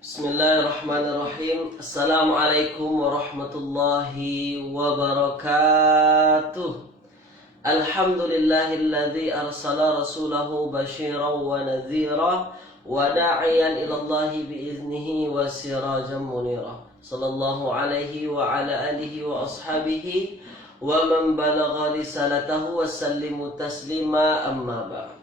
Bismillahirrahmanirrahim. Assalamualaikum warahmatullahi wabarakatuh. Alhamdulillahilladzi arsala rasulahu basyiran wa nadhira wa da'iyan ilallahi biiznihi wa sirajan munira. Sallallahu alaihi wa ala alihi wa ashabihi wa man balagha risalatahu wa sallimu taslima amma ba'd.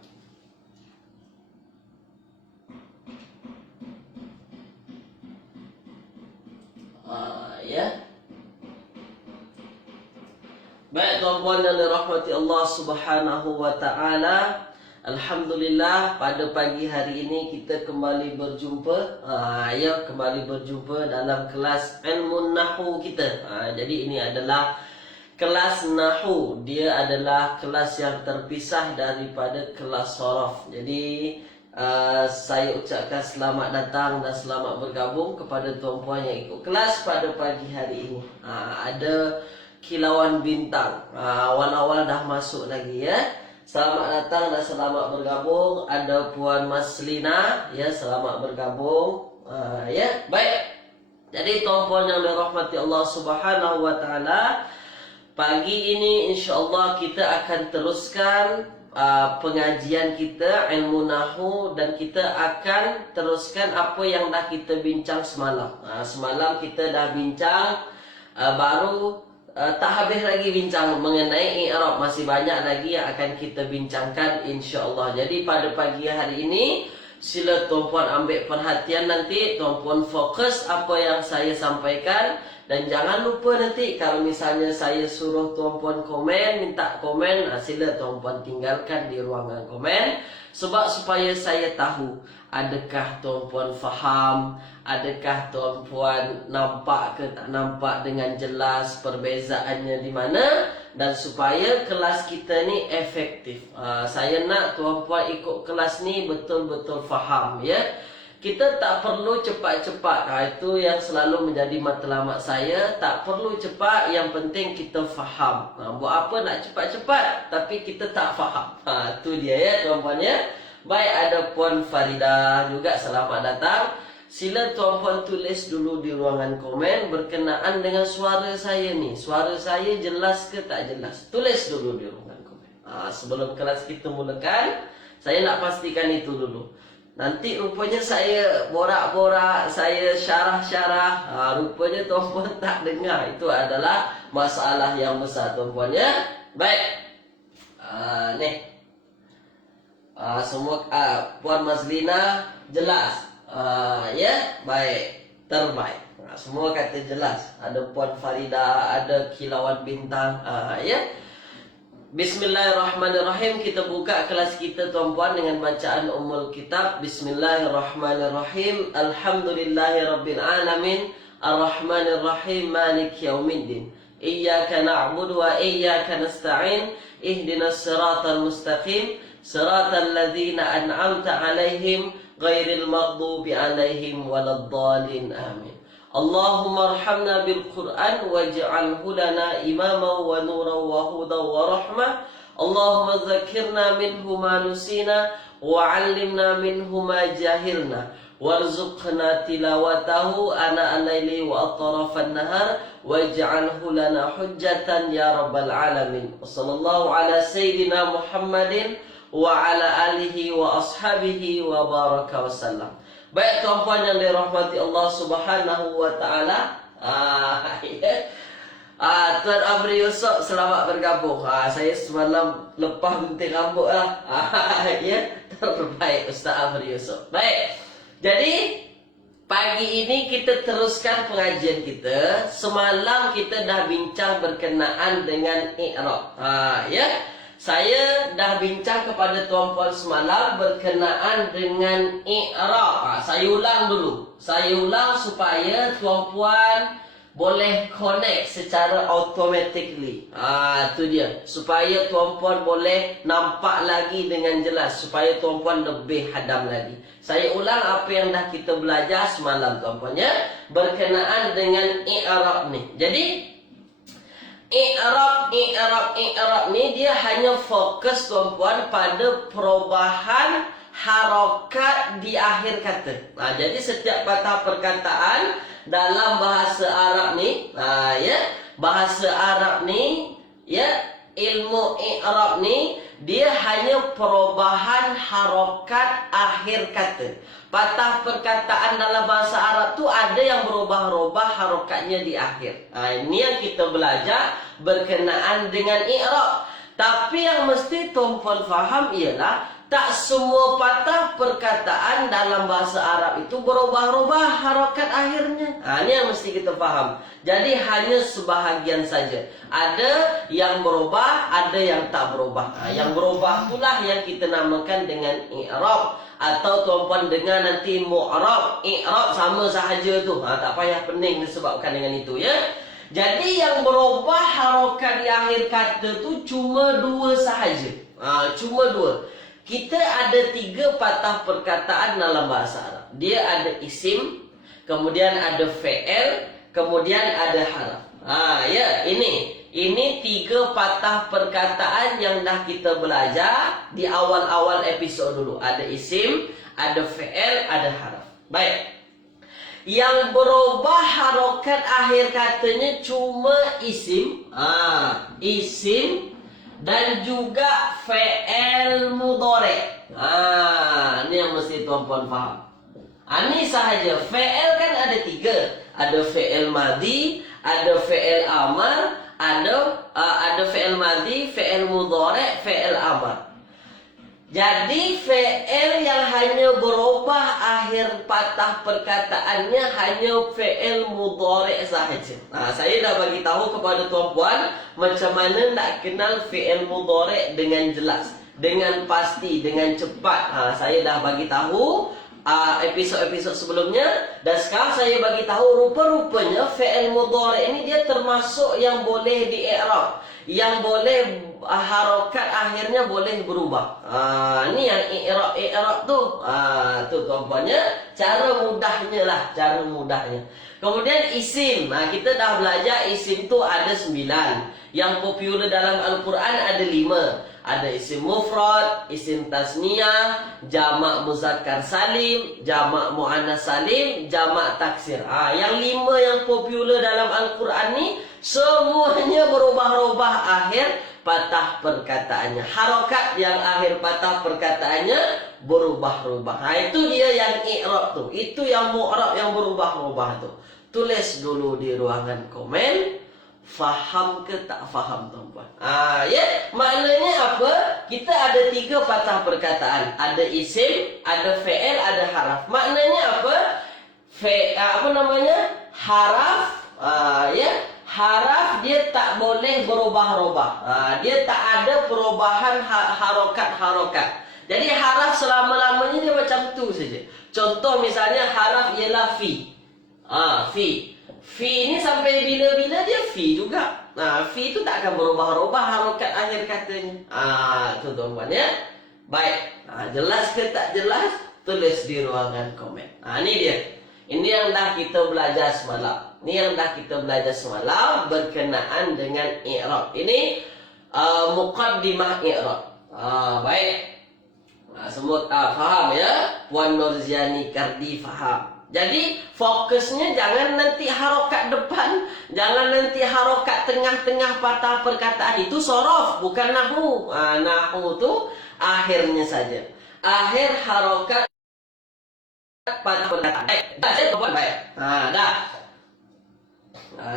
Baik tuan-puan yang dirahmati Allah Subhanahu wa taala, alhamdulillah pada pagi hari ini kita kembali berjumpa. Kembali berjumpa dalam kelas ilmu nahwu kita. Jadi ini adalah kelas nahwu. Dia adalah kelas yang terpisah daripada kelas sharaf. Jadi saya ucapkan selamat datang dan selamat bergabung kepada tuan-puan yang ikut kelas pada pagi hari ini. Ada kilauan bintang, awal-awal dah masuk lagi ya. Selamat datang dan selamat bergabung. Ada Puan Maslina ya, selamat bergabung. Baik. Jadi tuan-puan yang dirahmati Allah Subhanahu wa taala, pagi ini insyaallah kita akan teruskan pengajian kita ilmu nahwu, dan kita akan teruskan apa yang dah kita bincang semalam. Semalam kita dah bincang, baru tak habis lagi bincang mengenai i'rab. Masih banyak lagi yang akan kita bincangkan insya-Allah. Jadi pada pagi hari ini sila tuan-puan ambil perhatian, nanti tuan-puan fokus apa yang saya sampaikan. Dan jangan lupa nanti kalau misalnya saya suruh tuan-puan komen, minta komen, sila tuan-puan tinggalkan di ruangan komen. Sebab supaya saya tahu adakah tuan-puan faham, adakah tuan-puan nampak ke tak nampak dengan jelas perbezaannya di mana, dan supaya kelas kita ni efektif. Saya nak tuan-puan ikut kelas ni betul-betul faham ya. Kita tak perlu cepat-cepat. Itu yang selalu menjadi matlamat saya. Tak perlu cepat, yang penting kita faham. Buat apa nak cepat-cepat tapi kita tak faham. Itu dia ya tuan-puan ya. Baik, ada Puan Farida juga, selamat datang. Sila tuan-puan tulis dulu di ruangan komen berkenaan dengan suara saya ni. Suara saya jelas ke tak jelas? Tulis dulu di ruangan komen. Sebelum kelas kita mulakan, saya nak pastikan itu dulu. Nanti rupanya saya borak-borak, saya syarah-syarah, rupanya tuan-puan tak dengar. Itu adalah masalah yang besar tuan-puan ya. Baik. Semua Puan Mazlina jelas. Baik, terbaik. Semua kata jelas. Ada Puan Farida, ada kilauan bintang. Bismillahirrahmanirrahim. Kita buka kelas kita tuan-puan dengan bacaan Ummul Kitab. Bismillahirrahmanirrahim. Alhamdulillahirabbil alamin, arrahmanirrahim, maliki yaumiddin. Iyyaka na'budu wa iyyaka nasta'in. Ihdinas siratal mustaqim, siratal ladzina an'amta 'alaihim ghairil maghdubi 'alaihim waladdallin. Amin. Allahumma arhamna bil Qur'an waj'alhu lana imaman wa nuran wa hudan wa rahmah. Allahumma dzakkirna minhu ma nusina wa 'allimna minhu ma jahilna warzuqna tilawatahu ana al-laili wa atrafan nahar waj'alhu lana hujjatan ya rabbal alamin. Wassallallahu ala sayyidina Muhammadin wa ala alihi wa ashabihi wa baraka wasallam. Baik tuan-puan yang dirahmati Allah Subhanahu wa taala. Tuan Amri Yusof, selamat bergabung. Saya semalam lepas gunting rambut lah. Terbaik Ustaz Amri Yusof. Baik. Jadi pagi ini kita teruskan pengajian kita. Semalam kita dah bincang berkenaan dengan i'rab. Saya dah bincang kepada tuan-puan semalam berkenaan dengan i'rab. Saya ulang dulu. Saya ulang supaya tuan-puan boleh connect secara automatically. Itu dia. Supaya tuan-puan boleh nampak lagi dengan jelas. Supaya tuan-puan lebih hadam lagi. Saya ulang apa yang dah kita belajar semalam tuan-puan ya. Berkenaan dengan i'rab ni. Jadi I'rab ni dia hanya fokus tuan-puan pada perubahan harokat di akhir kata. Jadi setiap patah perkataan dalam bahasa Arab ni, bahasa Arab ni, ilmu i'rab ni, dia hanya perubahan harokat akhir kata. Patah perkataan dalam bahasa Arab tu ada yang berubah-ubah harokatnya di akhir. Ini yang kita belajar berkenaan dengan i'rab. Tapi yang mesti tuan-puan faham ialah tak semua patah perkataan dalam bahasa Arab itu berubah-ubah harokat akhirnya. Ini yang mesti kita faham. Jadi hanya sebahagian saja. Ada yang berubah, ada yang tak berubah. Yang berubah itulah yang kita namakan dengan i'rab. Atau tuan-puan dengar nanti mu'rab, i'rab sama sahaja tu. Tak payah pening disebabkan dengan itu, ya. Jadi yang berubah harokat di akhir kata tu cuma dua sahaja. Cuma dua. Kita ada 3 patah perkataan dalam bahasa Arab. Dia ada isim, kemudian ada fi'il, kemudian ada haraf. Ini 3 patah perkataan yang dah kita belajar di awal-awal episod dulu. Ada isim, ada fi'il, ada haraf. Baik. Yang berubah harokat akhir katanya cuma isim. Isim dan juga fi'il mudhari'. Ini yang mesti tuan-puan faham. Ini sahaja. Fi'il kan ada 3. Ada fi'il madhi, ada fi'il amar, ada fi'il madhi, fi'il mudhari', fi'il amar. Jadi fi'il yang hanya berubah akhir patah perkataannya hanya fi'il mudhari' sahaja. Saya dah bagi tahu kepada tuan-puan macam mana nak kenal fi'il mudhari' dengan jelas, dengan pasti, dengan cepat. Saya dah bagi tahu episod-episod sebelumnya, dan sekarang saya bagi tahu rupa-rupanya fi'il mudhari' ini dia termasuk yang boleh di-i'rab, yang boleh harokat akhirnya boleh berubah. Ini yang i'rab tu. Tu tuan-puannya, cara mudahnya lah, cara mudahnya. Kemudian isim. Kita dah belajar isim tu ada 9. Yang popular dalam Al-Quran ada 5. Ada isim mufrad, isim tasniyah, jamak muzakkar salim, jamak muannas salim, jamak taksir. Yang 5 yang popular dalam Al-Quran ni semuanya berubah-ubah akhir patah perkataannya. Harokat yang akhir patah perkataannya berubah-ubah. Itu dia yang i'rab tu. Itu yang mu'rab yang berubah-ubah tu. Tulis dulu di ruangan komen. Faham ke tak faham, tuan-puan? Maknanya apa? Kita ada 3 patah perkataan. Ada isim, ada fi'il, ada haraf. Maknanya apa? Haraf. Haraf dia tak boleh berubah-ubah. Dia tak ada perubahan harokat-harokat. Jadi haraf selama-lamanya dia macam tu saja. Contoh misalnya haraf ialah fi. Fi. Fi ni sampai bila-bila dia fi juga. Fi tu tak akan berubah-ubah harokat akhir katanya. Tu tuan-tuan, ya. Baik. Jelas ke tak jelas? Tulis di ruangan komen. Ini dia. Ini yang dah kita belajar semalam. Ini yang dah kita belajar semalam berkenaan dengan i'rab. Ini muqaddimah i'rab. Baik. Semua faham, ya? Puan Nurziani Kardi faham. Jadi fokusnya jangan nanti harokat depan, jangan nanti harokat tengah-tengah patah perkataan. Itu sorof, bukan nahu. Nahu tu akhirnya saja. Akhir harokat patah perkataan. Baik. Dah.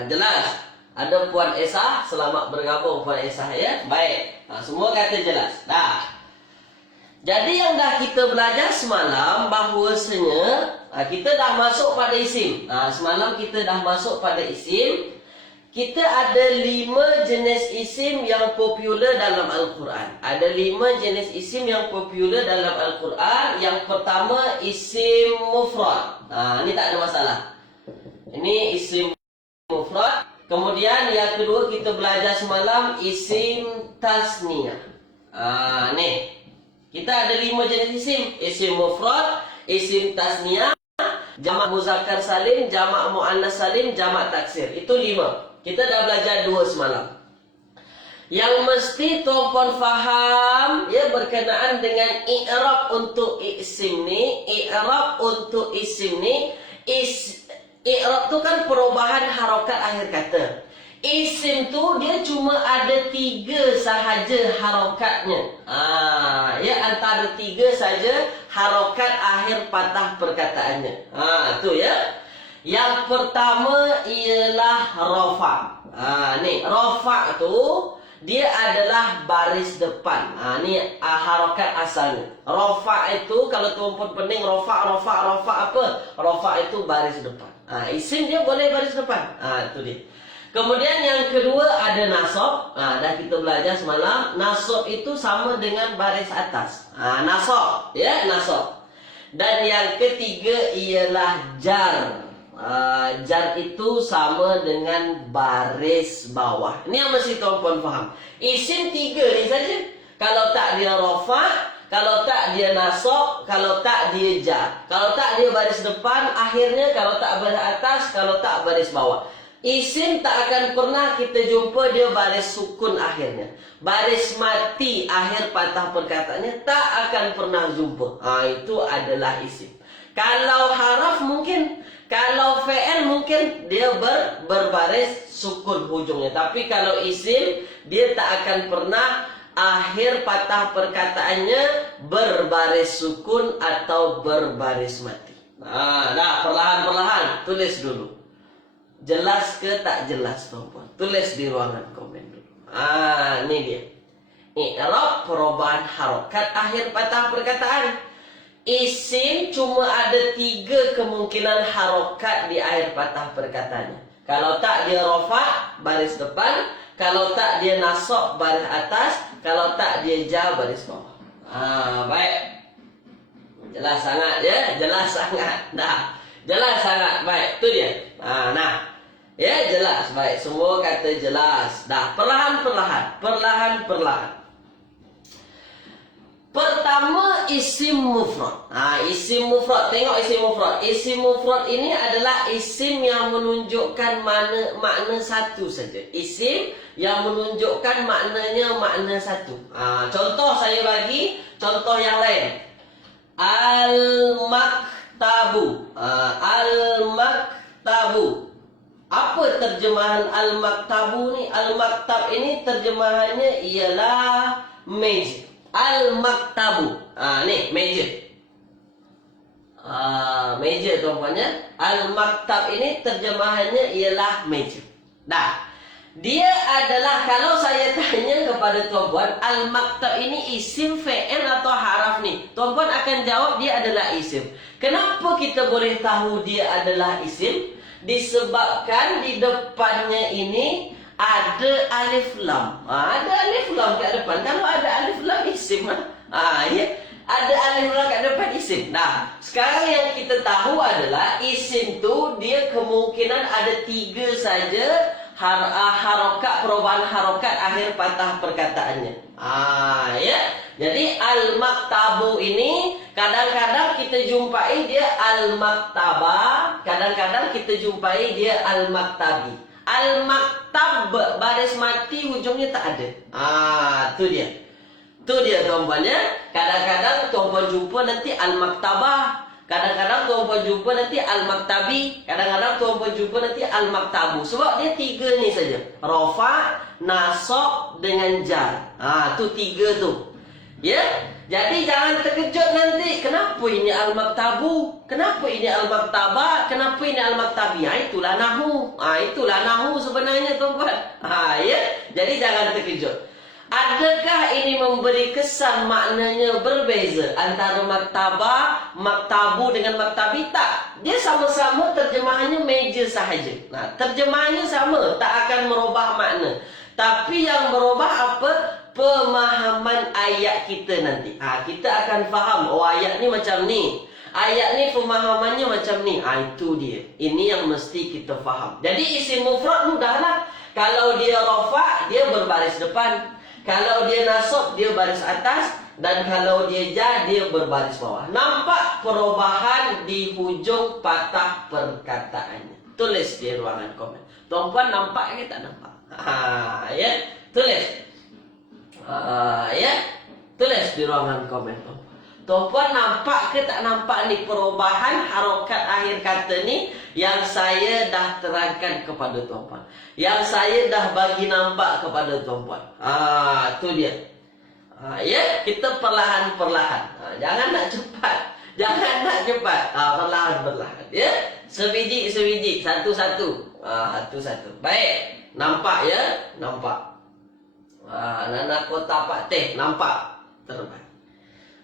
Jelas. Ada Puan Esa, selamat bergabung Puan Esa, ya. Baik. Semua kata jelas. Dah. Jadi yang dah kita belajar semalam bahawasanya kita dah masuk pada isim. Semalam kita dah masuk pada isim. Kita ada 5 jenis isim yang popular dalam Al-Quran. Ada 5 jenis isim yang popular dalam Al-Quran. Yang pertama isim mufrad. Ini tak ada masalah. Ini isim mufrad. Kemudian yang kedua kita belajar semalam isim tasniyah. Nih. Kita ada 5 jenis isim. Isim mufrad, isim tasniyah, jamak muzakkar salim, jamak muannas salim, jamak taksir. Itu 5. Kita dah belajar 2 semalam. Yang mesti tuan-puan faham ya berkenaan dengan i'rab untuk isim ni. I'rab untuk isim ni, i'rab tu kan perubahan harokat akhir kata. Isim tu dia cuma ada 3 sahaja harokatnya. Ya antara 3 saja harokat akhir patah perkataannya. Tu ya. Yang pertama ialah rafa. Ni rafa tu dia adalah baris depan. Ni harokat asalnya. Rafa itu kalau tuan-puan pening rafa apa? Rafa itu baris depan. Isim dia boleh baris depan. Itu dia. Kemudian yang kedua ada nasab. Dah kita belajar semalam. Nasab itu sama dengan baris atas. Nasab, ya, nasab. Dan yang ketiga ialah jar. Jar itu sama dengan baris bawah. Ini yang mesti tuan-puan faham. Isim 3 ni saja. Kalau tak dia rafa, kalau tak dia nasab, kalau tak dia jar. Kalau tak dia baris depan akhirnya, kalau tak baris atas, kalau tak baris bawah. Isim tak akan pernah kita jumpa dia baris sukun akhirnya. Baris mati akhir patah perkataannya tak akan pernah jumpa. Itu adalah isim. Kalau haraf mungkin, kalau fi'il mungkin dia berbaris sukun hujungnya. Tapi kalau isim dia tak akan pernah akhir patah perkataannya berbaris sukun atau berbaris mati. Dah perlahan-perlahan tulis dulu. Jelas ke tak jelas tuan-puan? Tulis di ruangan komen dulu. Ini dia. I'rab perubahan harokat akhir patah perkataan. Isim cuma ada 3 kemungkinan harokat di akhir patah perkataannya. Kalau tak dia rafa, baris depan. Kalau tak dia nasab, baris atas. Kalau tak dia jar, baris bawah. Baik. Jelas sangat ya, jelas sangat. Dah. Jelas sangat. Baik, itu dia. Ya, jelas. Baik, semua kata jelas. Dah, perlahan-perlahan. Perlahan-perlahan. Pertama, isim mufrad. Isim mufrad. Tengok isim mufrad. Isim mufrad ini adalah isim yang menunjukkan makna satu saja. Isim yang menunjukkan maknanya makna satu. Contoh saya bagi contoh yang lain. Al-maktabu. Al-maktabu. Apa terjemahan al-maktabu ni? Al-maktab ini terjemahannya ialah meja. Al-maktabu. Ni meja. Meja tuan-puannya. Al-maktab ini terjemahannya ialah meja. Dah. Dia adalah, kalau saya tanya kepada tuan-puan, al-maktab ini isim, fi'il atau haraf ni? Tuan-puan akan jawab dia adalah isim. Kenapa kita boleh tahu dia adalah isim? Disebabkan di depannya ini ada alif lam. Ada alif lam kat depan. Kalau ada alif lam isim. Ya. Ada alif lam kat depan isim. Nah, sekarang yang kita tahu adalah isim tu dia kemungkinan ada 3 saja harokat, perubahan harokat akhir patah perkataannya. Ya. Jadi al-maktabu ini kadang-kadang kita jumpai dia al-maktaba, kadang-kadang kita jumpai dia al-maktabi. Al-maktab baris mati hujungnya tak ada. Tu dia. Tu dia tuan-puan ya. Kadang-kadang tuan-puan jumpa nanti al-maktabah. Kadang-kadang tuan-puan jumpa nanti al-maktabi. Kadang-kadang tuan-puan jumpa nanti al-maktabu. Sebab dia 3 ni saja. Rafa, nasab dengan jar. Tu 3 tu. Ya. Jadi jangan terkejut nanti. Kenapa ini al-maktabu? Kenapa ini al-maktabah? Kenapa ini al-maktabi? Itulah nahu. Itulah nahu sebenarnya tuan-tuan. Ya. Jadi jangan terkejut. Adakah ini memberi kesan maknanya berbeza antara maktabah, maktabu dengan maktabi? Tak. Dia sama-sama terjemahannya meja sahaja. Terjemahannya sama. Tak akan merubah makna. Tapi yang berubah apa? Pemahaman ayat kita nanti. Kita akan faham. Ayat ni macam ni. Ayat ni pemahamannya macam ni. Itu dia. Ini yang mesti kita faham. Jadi isim mufrad mudahlah. Kalau dia rafa, dia berbaris depan. Kalau dia nasab, dia baris atas. Dan kalau dia jar, dia berbaris bawah. Nampak perubahan di hujung patah perkataannya. Tulis di ruangan komen. Tuan-puan nampak ke tak nampak? Ya. Tulis. Ya, tulis di ruangan komen. Tuan-puan nampak ke tak nampak ni perubahan harokat akhir kata ni yang saya dah terangkan kepada tuan-puan, yang saya dah bagi nampak kepada tuan-puan. Tu dia. Ya, kita perlahan-perlahan. Jangan nak cepat. Jangan nak cepat. Perlahan-perlahan. Ya, sebiji-sebiji, satu-satu. Satu-satu. Baik. Nampak ya? Nampak. Nana kota Pak Teh, nampak? Terbaik.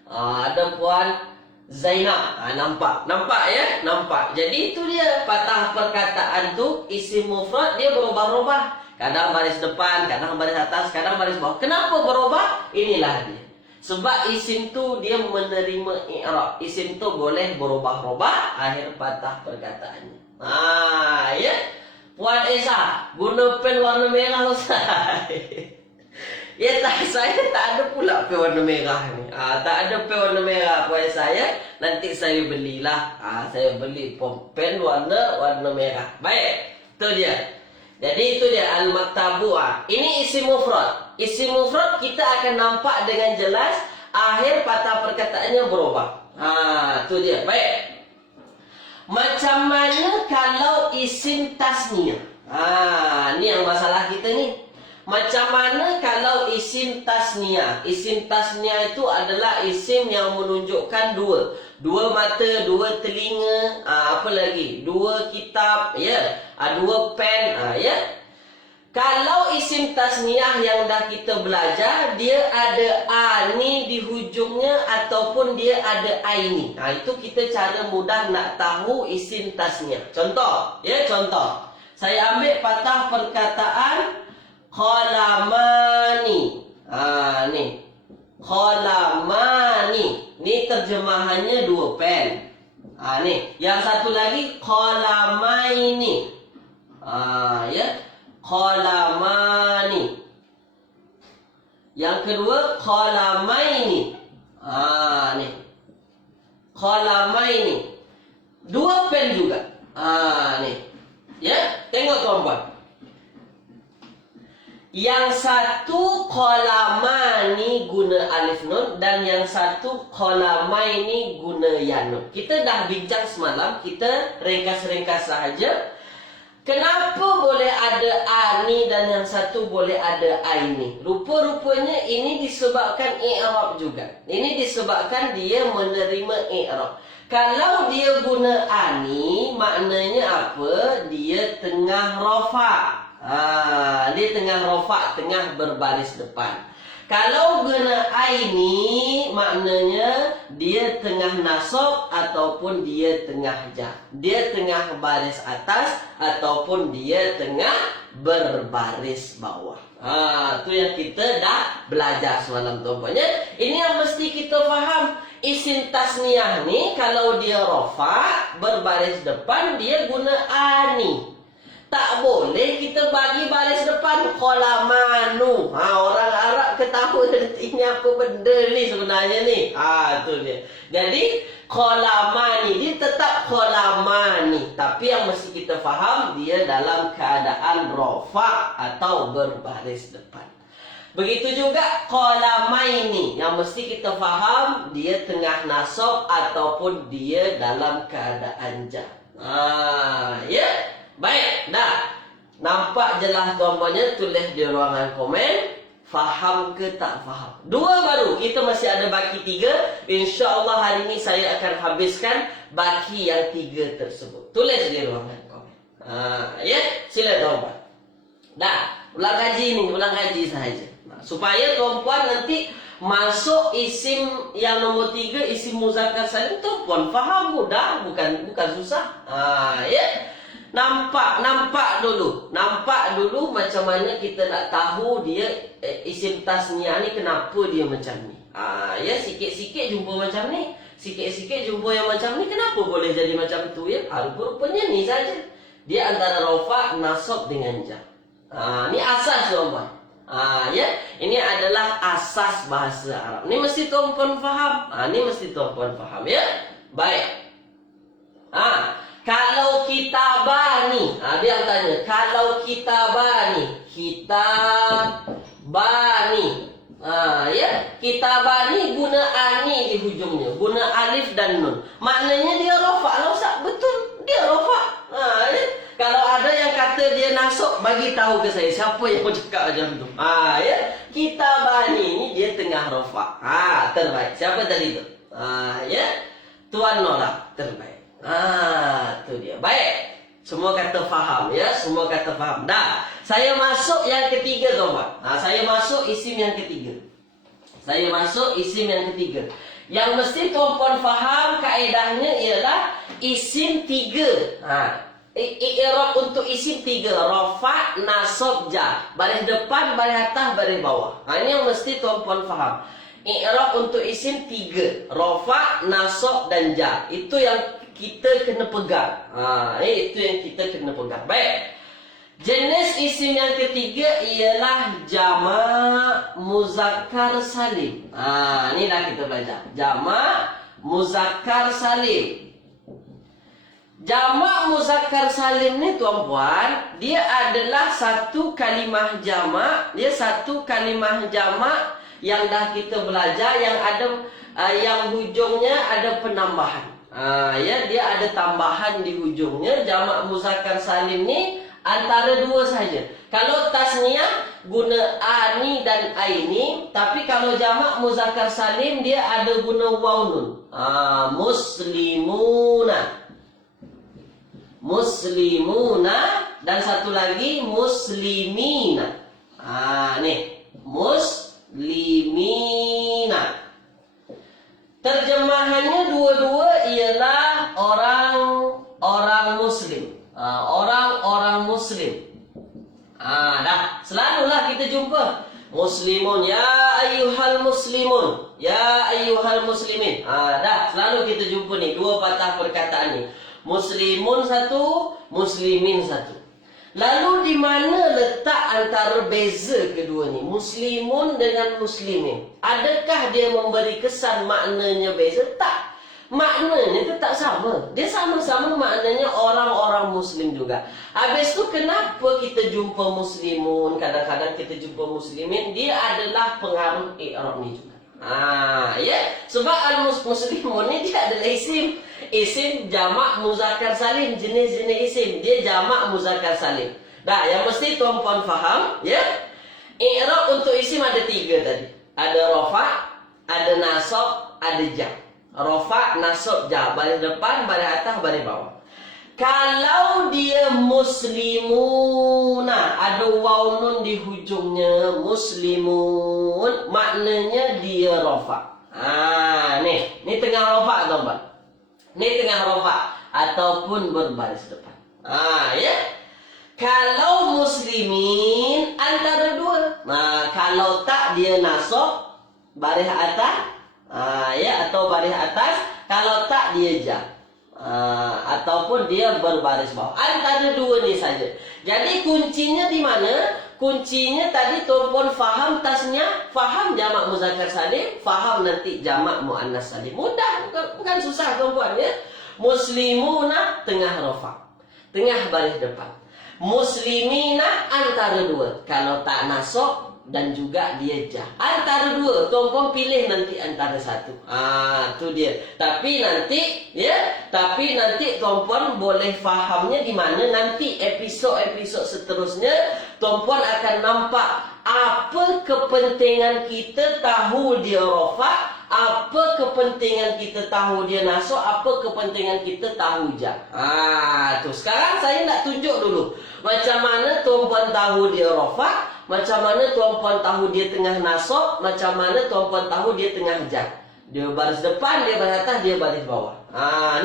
Ada Puan Zainab, nampak? Nampak ya? Nampak. Jadi itu dia, patah perkataan tu isim mufrad dia berubah-ubah. Kadang baris depan, kadang baris atas, kadang baris bawah. Kenapa berubah? Inilah dia. Sebab isim tu dia menerima i'rab. Isim tu boleh berubah-ubah akhir patah perkataannya. Ya. Puan Esa, guna pen warna merah Ustaz. Ya tak, saya tak ada pula pen warna merah ni. Tak ada pen warna merah Puan Esa ya. Nanti saya belilah. Saya beli pen warna merah. Baik, itu dia. Jadi itu dia al-maktabu. Ini isim mufrad. Isim mufrad kita akan nampak dengan jelas akhir patah perkataannya berubah. Itu dia. Baik. Macam mana kalau isim tasniyah? Ni yang masalah kita ni. Macam mana kalau isim tasniyah? Isim tasniyah itu adalah isim yang menunjukkan dua. Dua mata, dua telinga, apa lagi? Dua kitab, ya. Dua pen, ya. Kalau isim tasniyah yang dah kita belajar, dia ada a ni di hujungnya ataupun dia ada ai ni. Itu kita cara mudah nak tahu isim tasniyah. Contoh, ya contoh. Saya ambil patah perkataan qalamani. Ni. Qalamani. Ni terjemahannya dua pen. Ni. Yang satu lagi qalamaini. Ya. Qalamani. Yang kedua qalamaini. Ni. Qalamaini. Dua pen juga. Ni. Ya, tengok tuan-puan. Yang satu qalamani guna alif nun dan yang satu qalamaini guna ya nun. Kita dah bincang semalam, kita ringkas-ringkas sahaja. Kenapa boleh ada a ni dan yang satu boleh ada ai ni? Rupa-rupanya ini disebabkan i'rab juga. Ini disebabkan dia menerima i'rab. Kalau dia guna a ni, maknanya apa? Dia tengah rafa'. Dia tengah rafa', tengah berbaris depan. Kalau guna ai ni, maknanya dia tengah nasab ataupun dia tengah jar. Dia tengah baris atas ataupun dia tengah berbaris bawah. Itu yang kita dah belajar semalam tuan-puannya. Ini yang mesti kita faham. Isim tasniyah ni kalau dia rafa' berbaris depan, dia guna a ni. Tak boleh kita bagi baris depan qalamanu. Orang Arab ketahui ini apa benda ni sebenarnya ni. Tu dia. Jadi qalamani dia tetap qalamani, tapi yang mesti kita faham dia dalam keadaan rafa' atau berbaris depan. Begitu juga qalamaini yang mesti kita faham dia tengah nasab ataupun dia dalam keadaan jar. Ya. Baik, dah. Nampak jelas tuan-puannya, tulis di ruangan komen. Faham ke tak faham? Dua baru, kita masih ada baki tiga. InsyaAllah hari ini saya akan habiskan baki yang tiga tersebut. Tulis di ruangan komen. Ya, sila tuan-puan. Dah, ulang kaji ni, ulang kaji sahaja. Supaya tuan-puan nanti masuk isim yang nombor 3, isim muzakkar salim, tuan-puan faham mudah, bukan susah. Ya. Nampak dulu macam mana kita nak tahu dia isim tasniyah ni kenapa dia macam ni. Ya, sikit-sikit jumpa macam ni, sikit-sikit jumpa yang macam ni, kenapa boleh jadi macam tu ya? Rupanya ni saja. Dia antara rafa', nasab dengan jar. Ni asas tuan-puan. Ya, ini adalah asas bahasa Arab. Ni mesti tuan-puan faham. Ni mesti tuan-puan faham ya. Baik. Kalau kitabani, dia tanya, kalau kitabani, Ya, kitabani guna ani di hujungnya, guna alif dan nun. Maknanya dia rofa lah Ustaz. Betul, dia rofa. Ya. Kalau ada yang kata dia nasab, bagi tahu ke saya siapa yang mau cakap macam tu. Ya, kitabani ini dia tengah rofa. Terbaik. Siapa tadi tu? Ya, Tuan Nora terbaik. Tu dia. Baik. Semua kata faham ya, semua kata faham. Dah, saya masuk yang ketiga tuan-tuan. Saya masuk isim yang ketiga. Saya masuk isim yang ketiga. Yang mesti tuan-tuan faham kaedahnya ialah isim tiga. I'rab untuk isim tiga, rafa, nasab, jar. Baris depan, baris atas, baris bawah. Ini yang mesti tuan-tuan faham. I'rab untuk isim tiga, rafa, nasab dan jar. Itu yang kita kena pegang. Itu yang kita kena pegang. Baik. Jenis isim yang ketiga ialah jamak muzakkar salim. Ni dah kita belajar. Jamak muzakkar salim. Jamak muzakkar salim ni tuan-puan, dia adalah satu kalimah jamak. Dia satu kalimah jamak yang dah kita belajar, yang ada yang hujungnya ada penambahan. Ya, dia ada tambahan di hujungnya. Jamak muzakkar salim ni antara dua saja. Kalau tasniah guna ani dan aini, tapi kalau jamak muzakkar salim dia ada guna waw nun. Muslimuna. Muslimuna dan satu lagi muslimina. Nih, muslimina. Terjemahannya dua-dua ialah orang muslim. Orang muslim. Dah, selalulah kita jumpa muslimun, ya ayyuhal muslimun, ya ayyuhal muslimin. Dah, selalu kita jumpa ni dua patah perkataan ni. Muslimun satu, muslimin satu. Lalu di mana letak antara beza kedua ni? Muslimun dengan muslimin. Adakah dia memberi kesan maknanya beza? Tak. Maknanya tetap sama. Dia sama-sama maknanya orang-orang muslim juga. Habis tu kenapa kita jumpa muslimun, kadang-kadang kita jumpa muslimin? Dia adalah pengaruh i'rab ni juga. Ya. Sebab al-muslimun ni dia adalah isim. Isim jamak muzakkar salim, jenis-jenis isim. Dia jamak muzakkar salim. Dah, yang mesti tuan-puan faham, ya. I'rab untuk isim ada tiga tadi. Ada rafa, ada nasab, ada jar. Rafa, nasab, jar. Baris depan, baris atas, baris bawah. Kalau dia muslimuna, ada waw nun di hujungnya, muslimun, maknanya dia rafa. Ni tengah rafa tuan-tuan. Ni tengah rafa ataupun berbaris depan. Ya. Kalau muslimin antara dua. Kalau tak dia nasab baris atas, ya, atau baris atas. Kalau tak dia jar. Ataupun dia berbaris bawah. Antara dua ni saja. Jadi kuncinya di mana? Kuncinya tadi tuan-puan faham tasnya, faham jamak muzakkar salim, faham nanti jamak muannas salim. Mudah, bukan susah tuan-puan ya. Muslimuna tengah rafa, tengah baris depan. Muslimina antara dua. Kalau tak nasab dan juga dia jar. Antara dua, tuan-puan pilih nanti antara satu. Tu dia. Tapi nanti tuan-puan boleh fahamnya di mana nanti episod-episod seterusnya tuan-puan akan nampak apa kepentingan kita tahu dia rafa, apa kepentingan kita tahu dia nasab, apa kepentingan kita tahu jar. Tu sekarang saya nak tunjuk dulu macam mana tuan-puan tahu dia rafa, macam mana tuan-puan tahu dia tengah nasab, macam mana tuan-puan tahu dia tengah jar. Dia baris depan, dia baris atas, dia baris bawah.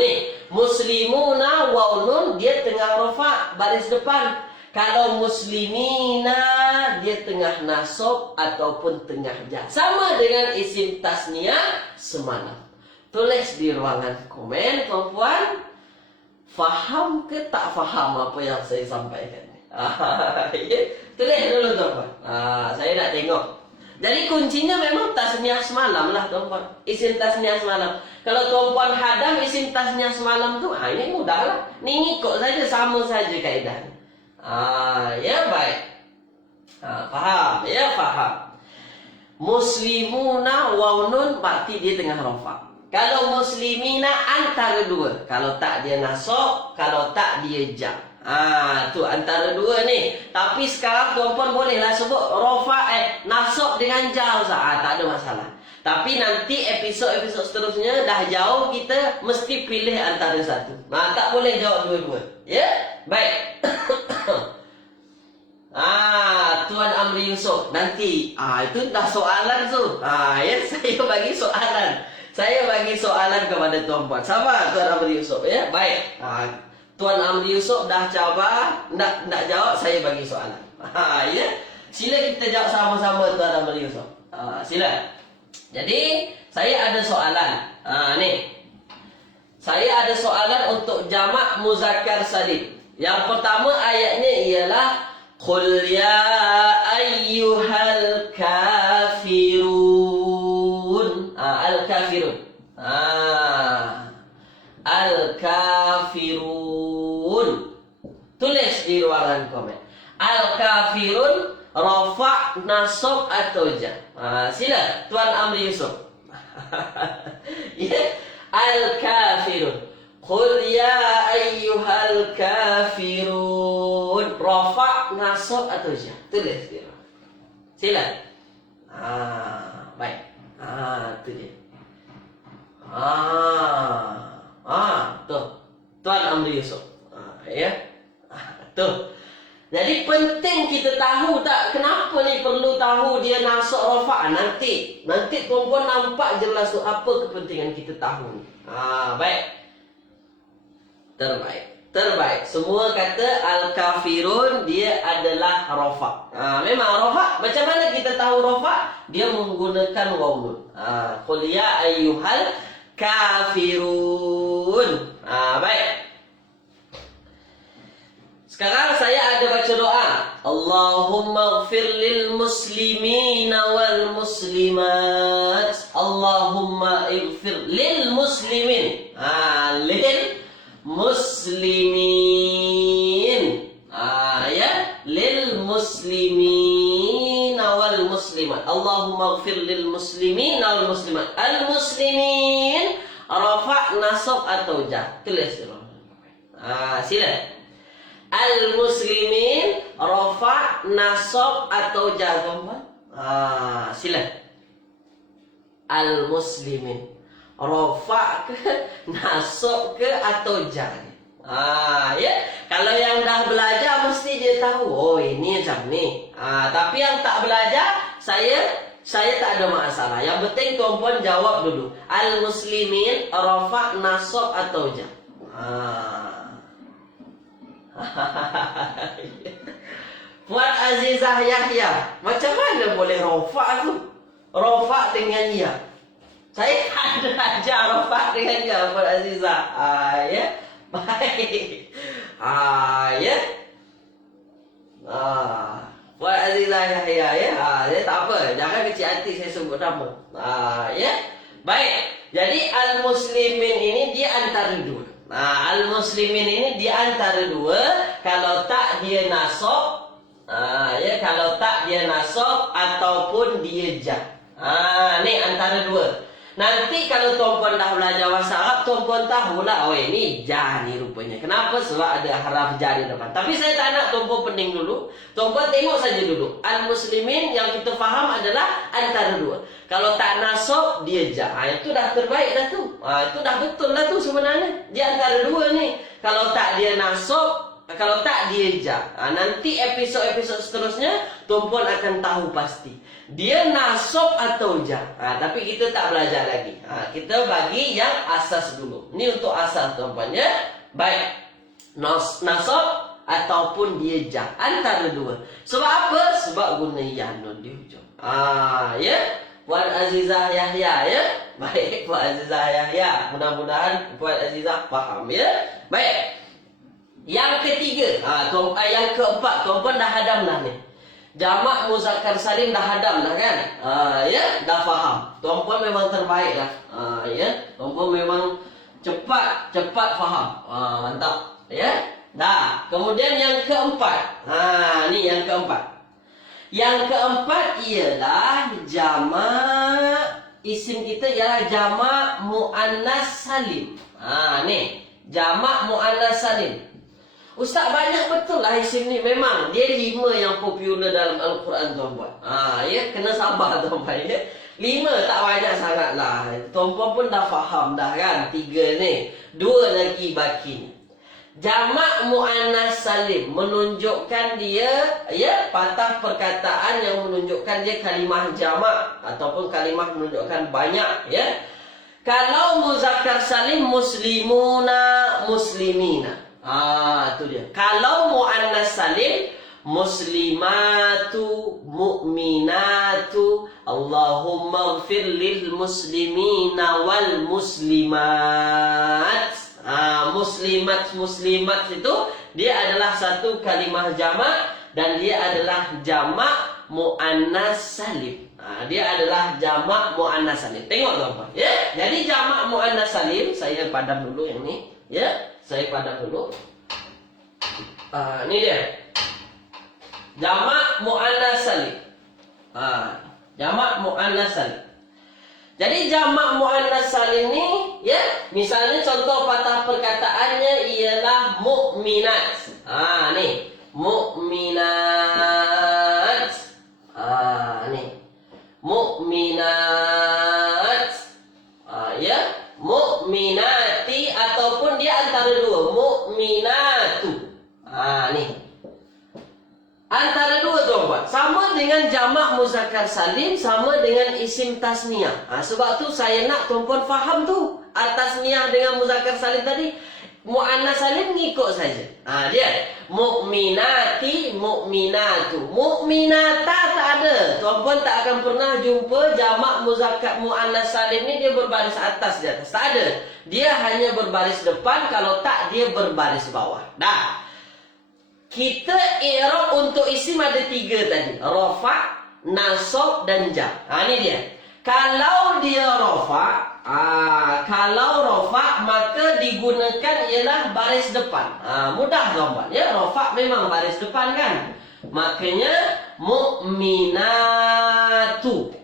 Ni muslimuna waw nun, dia tengah rafa, baris depan. Kalau muslimina, dia tengah nasab ataupun tengah jar. Sama dengan isim tasniah semalam. Tulis di ruangan komen tuan-puan, faham ke tak faham apa yang saya sampaikan? Tulis dulu tuan-puan. Saya nak tengok. Jadi kuncinya memang tasniah semalam lah tuan-puan. Isim tasniah semalam. Kalau tuan-puan hadam isim tasniah semalam tu, ini mudah lah. Ni ngikut saja, sama saja kaedahnya. Ya baik. Faham? Ya faham. Muslimuna waw nun berarti dia tengah rafa. Kalau muslimina antara dua. Kalau tak dia nasab, kalau tak dia jar. Tu antara dua ni. Tapi sekarang tuan-puan bolehlah sebut rafa nasab dengan jar Ustaz. Tak ada masalah. Tapi nanti episod-episod seterusnya dah jauh, kita mesti pilih antara satu. Tak boleh jawab dua-dua. Ya? Baik. Tuan Amri Yusof nanti itu dah soalan tu. Ya, saya bagi soalan. Saya bagi soalan kepada tuan-puan. Sabar Tuan Amri Yusof ya. Baik. Tuan Amri Yusof dah cabar, nak jawab, saya bagi soalan. Ya. Sila kita jawab sama-sama Tuan Amri Yusof. Sila. Jadi, saya ada soalan. Ni. Saya ada soalan untuk jamak muzakkar salim. Yang pertama ayatnya ialah Qul ya ayyuhal kafirun. Al-kafirun. Al-kafirun. Tulis di ruangan komen. Al-kafirun rafa' nasab atau jar. Sila Tuan Amri Yusof. Ya. Al-kafirun. Qul ya ayyuhal kafirun. Rafa' nasab atau jar. Tulis dia. Sila. Baik. Tu dia. Tuh. Tuan Amri Yusof. Ya. Tuh. Jadi penting kita tahu tak kenapa ni perlu tahu dia nasab rafa'. Nanti tuan-puan nampak jelas tu apa kepentingan kita tahu ni. Baik. Terbaik. Semua kata al-kafirun dia adalah rafa'. Memang rafa'. Macam mana kita tahu rafa'? Dia menggunakan waw nun. Qul ya ayyuhal kafirun. Baik. Sekarang saya ada baca doa. Allahumma ighfir lil muslimina wal muslimat. Allahumma ighfir lil muslimin. Lil muslimin. Ya, lil muslimin wal muslimat. Allahumma ighfir lil muslimin wal muslimat. Al muslimin rafa' nasab atau jar. Tulis dulu. Sila. Al muslimin rafa' nasab atau jar, tuan-puan? Sila. Al muslimin rafa' ke, nasab ke atau jar? Ya. Kalau yang dah belajar mesti dia tahu. Oh, ini macam ni. Tapi yang tak belajar, saya tak ada masalah. Yang penting tuan-puan jawab dulu. Al muslimin rafa' nasab atau jar? Puan Azizah Yahya, macam mana boleh rafa' tu? Rafa' dengan ya. Saya tak ada ajar rafa' dengan ya, Puan Azizah. Ya. Baik. Ya. Puan Azizah Yahya ya. Ya tak apa, jangan kecil hati saya sebut nama. Ya. Baik. Jadi al-muslimin ini dia antara dua. Al-muslimin ini di antara dua. Kalau tak dia nasab, ya, kalau tak dia nasab ataupun dia jar. Ni antara dua. Nanti kalau tuan-puan dah belajar bahasa Arab, tuan-puan tahulah, oh ini jar ni rupanya. Kenapa? Sebab ada haraf jar di depan. Tapi saya tak nak tuan-puan pening dulu. Tuan-puan tengok saja dulu. Al-muslimin yang kita faham adalah antara dua. Kalau tak nasab, dia jar. Itu dah terbaik dah tu. Itu dah betul lah tu sebenarnya. Dia antara dua ni. Kalau tak dia nasab, kalau tak dia jar. Nanti episod-episod seterusnya, tuan-puan akan tahu pasti. Dia nasab atau jar. Tapi kita tak belajar lagi. Kita bagi yang asas dulu. Ini untuk asas tuan-puan ya. Baik. Nasab ataupun dia jar. Antara dua. Sebab apa? Sebab guna ya nun di hujung. Ya. Puan Azizah Yahya ya. Baik Puan Azizah Yahya. Mudah-mudahan Puan Azizah faham ya. Baik. Yang ketiga. Yang keempat. Tuan-puan dah hadam dah ni. Jamak muzakkar salim dah hadam dah kan? Ya, dah faham. Tuan-puan memang terbaik lah. Ya, tuan-puan memang cepat faham. Mantap. Ya, dah. Kemudian yang keempat. Ni yang keempat. Yang keempat ialah jamak isim kita ialah jamak muannas salim. Ni jamak muannas salim. Ustaz, banyak betul lah isim ni. Memang dia 5 yang popular dalam Al-Quran, tuan-puan. Ya, kena sabar tuan-puan ya. 5 tak banyak sangat lah. Tuan-puan pun dah faham dah kan 3 ni. 2 lagi bakinya. Jamak muannas salim menunjukkan dia ya patah perkataan yang menunjukkan dia kalimah jamak ataupun kalimah menunjukkan banyak ya. Kalau muzakkar salim muslimuna muslimina. Itu dia. Kalau muannas salim muslimatu mu'minatu Allahumma ighfir lil muslimina wal muslimat. Muslimat itu dia adalah satu kalimah jamak dan dia adalah jamak muannas salim. Dia adalah jamak muannas salim. Tengok tuan-tuan ya. Jadi jamak muannas salim saya padam dulu yang ni ya. Saya padam dulu. Ni dia. Jamak muannas salim. Jamak muannas salim. Jadi jamak muannas salim ni ya, misalnya contoh patah perkataannya ialah mukminat. Ni mukminat. Ni mukminat. Ya, mukminati ataupun dia antara dua, mukminatu. Ni antara dua tuan-tuan. Sama dengan jamak muzakkar salim, sama dengan isim tasniyah. Sebab tu saya nak tuan-tuan faham tu. Tasniyah dengan muzakkar salim tadi, muannas salim ngikut saja. Dia mukminati, mukminatu. Mukminata tak ada. Tuan-tuan tak akan pernah jumpa jamak muzakkar muannas salim ni dia berbaris atas di atas. Tak ada. Dia hanya berbaris depan, kalau tak dia berbaris bawah. Dah. Kita i'rab untuk isim ada 3 tadi. Rafa', nasab dan jar. Ni dia. Kalau dia rafa', maka digunakan ialah baris depan. Mudah tuan-tuan ya. Rafa' memang baris depan kan. Makanya mukminatu.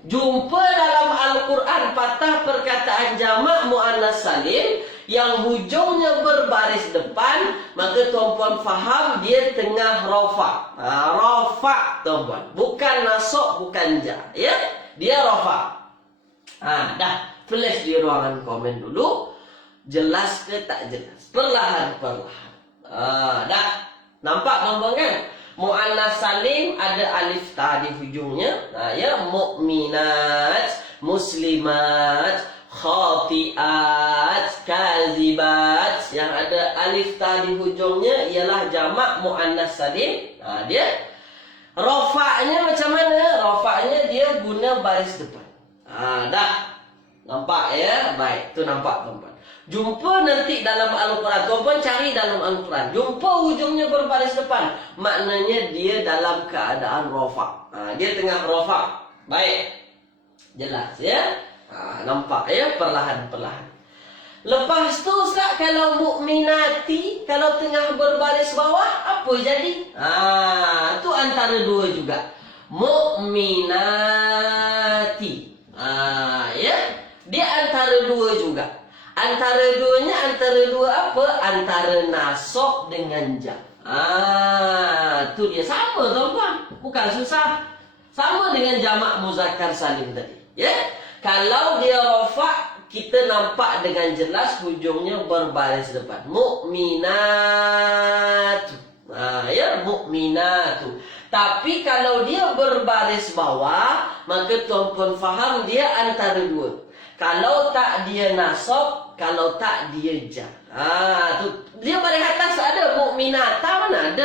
Jumpa dalam Al-Quran patah perkataan jamak muannas salim yang hujungnya berbaris depan, maka tuan-puan faham dia tengah rafa'. Rafa' tuan-puan, bukan nasab, bukan jar ya. Dia rafa'. Dah flash di ruangan komen dulu. Jelas ke tak jelas? Perlahan-perlahan. Dah nampak tuan-puan kan? Muannas salim ada alif ta di hujungnya. Ya, mukminat, muslimat, khati'at, kazibat. Yang ada alif ta di hujungnya ialah jamak muannas salim. Dia rafa'nya macam mana? Rafa'nya dia guna baris depan. Dah nampak ya? Baik, tu nampak tuan-tuan. Jumpa nanti dalam Al-Quran. Tuan-tuan cari dalam Al-Quran. Jumpa hujungnya berbaris depan. Maknanya dia dalam keadaan rafa'. Dia tengah rafa'. Baik. Jelas ya? Nampak ya? Perlahan-perlahan. Lepas tu Ustaz, kalau mukminati, kalau tengah berbaris bawah, apa jadi? Tu antara dua juga. Mukminati. Ya? Dia antara dua juga. Antara dua apa? Antara nasab dengan jar. Tu dia. Sama tuan-tuan. Bukan susah. Sama dengan jamak muzakkar salim tadi. Ya? Kalau dia rafa', kita nampak dengan jelas hujungnya berbaris depan. Mukminatu. Ya, mukminatu. Tapi kalau dia berbaris bawah, maka tuan-puan faham dia antara dua. Kalau tak dia nasab, kalau tak dia jar. Tu dia baris atas ada mukminata, mana ada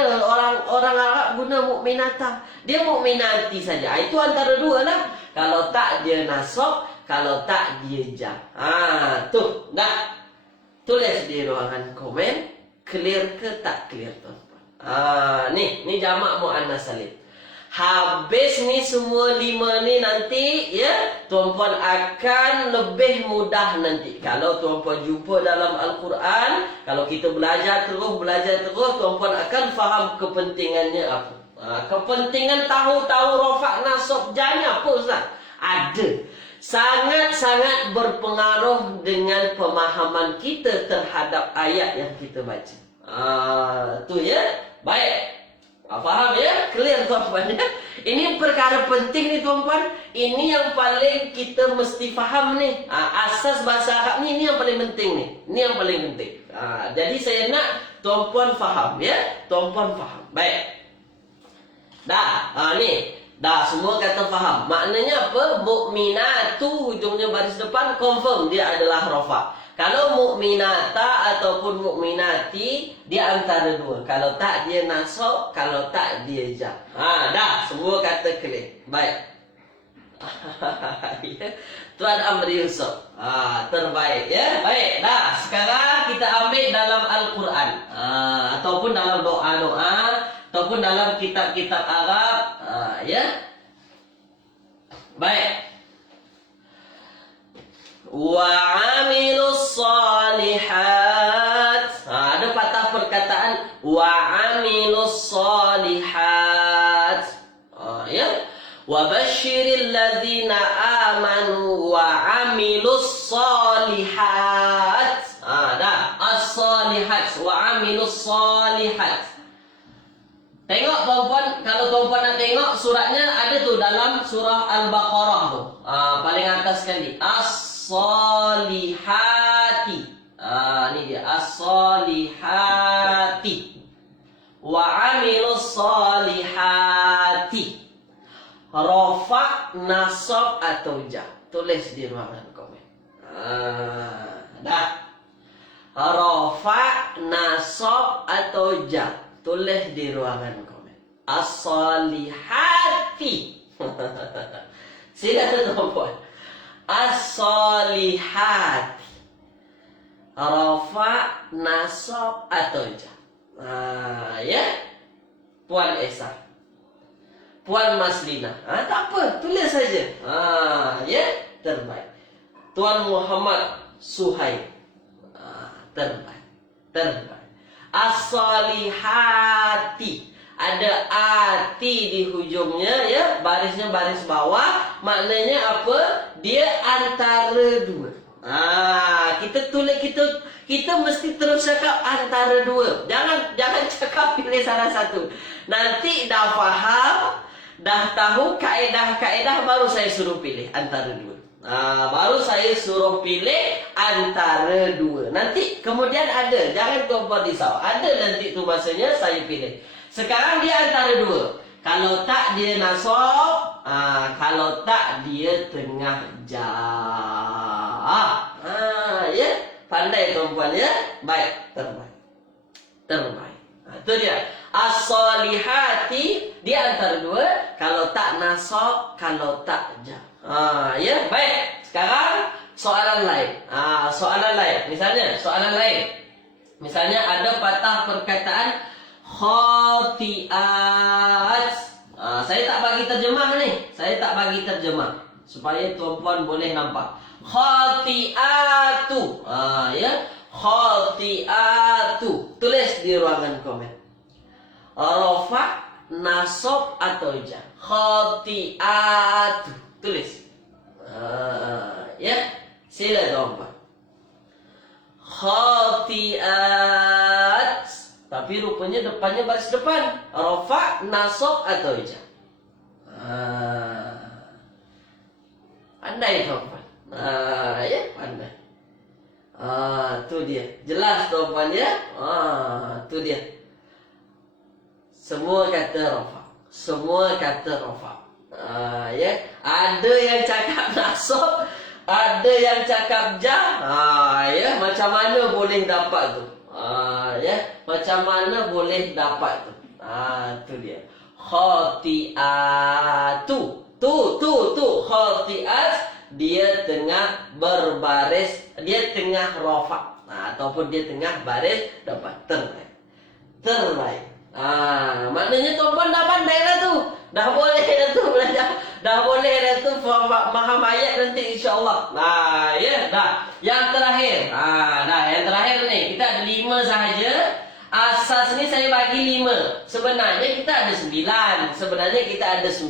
orang Arab guna mukminata. Dia mukminati saja. Itu antara dua lah. Kalau tak dia nasab, kalau tak dia jar. Tu dah. Tulis di ruangan komen. Clear ke tak clear tuan-tuan? Ni jamak muannas salim. Habis ni semua 5 ni nanti ya, tuan-puan akan lebih mudah nanti. Kalau tuan-puan jumpa dalam Al-Quran, kalau kita belajar terus, tuan-puan akan faham kepentingannya apa. Kepentingan tahu rofa nasab janya apa Ustaz? Ada. Sangat-sangat berpengaruh dengan pemahaman kita terhadap ayat yang kita baca. Tu ya. Baik. Faham ya? Clear tuan-tuan ya? Ini perkara penting ni tuan-tuan. Ini yang paling kita mesti faham ni. Asas bahasa Arab ni, ini yang paling penting ni. Ini yang paling penting. Jadi saya nak tuan-tuan faham ya? Tuan-tuan faham. Baik. Dah. Ni. Dah semua kata faham. Maknanya apa? Mukminatu hujungnya baris depan confirm dia adalah rafa. Kalau mukminata ataupun mukminati dia antara dua. Kalau tak dia nasab, kalau tak dia jar. Dah semua kata clear. Baik. Tuan Amri Yusof. Terbaik ya. Baik. Dah sekarang kita ambil dalam Al-Quran. Ataupun dalam doa-doa ataupun dalam kitab-kitab Arab. Ya. Baik. Wa amilus salihat. Ada patah perkataan wa amilus salihat. Ya. Wa basyiril ladzina amanu wa amilus salihat. Dah as-salihat wa amilus salihat. Tengok tuan-tuan, kalau tuan-tuan nak tengok suratnya ada tu dalam surah Al-Baqarah tu. Paling atas sekali. As-salihati. Ni dia. As-salihati. Wa amilus salihati. Rafa, nasab atau jar. Tulis di ruangan komen. Dah. Rafa, nasab atau jar. Tulis di ruangan komen. As-salihati. Silakan tuan-tuan. As-salihati. Rafa, nasab atau jar. Ya. Puan Esa. Puan Maslina. Tak apa, tulis saja. Ya, terbaik. Tuan Muhammad Suhaib. Terbaik. Terbaik. As-salihati. Ada ati di hujungnya ya, barisnya baris bawah. Maknanya apa? Dia antara dua. Kita tulis kita mesti terus cakap antara dua. Jangan cakap pilih salah satu. Nanti dah faham, dah tahu kaedah-kaedah baru saya suruh pilih antara dua. Baru saya suruh pilih antara dua. Nanti kemudian ada, jangan tuan-tuan risau. Ada nanti tu masanya saya pilih. Sekarang dia antara dua. Kalau tak dia nasab, kalau tak dia tengah jar. Ya, pandai tuan-tuan ya. Baik, terbaik. Terbaik. Itu dia. As-salihati dia antara dua. Kalau tak nasab, kalau tak jar. Ya, baik. Sekarang soalan lain. Soalan lain. Soalan lain. Misalnya ada patah perkataan khati'at. Saya tak bagi terjemah ni. Saya tak bagi terjemah supaya tuan-puan boleh nampak. Khati'atu. Ya, khati'atu. Tulis di ruangan komen. Rafa, nasab atau jar. Khati'atu. Tulis. Ya, sila tuan-tuan. Khati'at. Tapi rupanya depannya baris depan. Rafa, nasab atau jar. Pandai tuan-tuan. Ya, pandai. Tu dia. Jelas tuan-tuan ya. Tu dia. Semua kata rafa. Semua kata rafa. Ya, ada yang cakap nasab, ada yang cakap jar. Ya, macam mana boleh dapat tu? Ya, macam mana boleh dapat tu? Tu dia. Khati'atu. Tu khati'at dia tengah berbaris, dia tengah rafa. Ataupun dia tengah baris depan. Terbaik. Maknanya tuan-tuan dah pandai dah tu. Dah boleh dah tu belajar. Dah boleh dah tu faham ayat nanti insya-Allah. Ya, dah. Yang terakhir. Dah yang terakhir ni. Kita ada 5 sahaja. Asas ni saya bagi 5. Sebenarnya kita ada 9.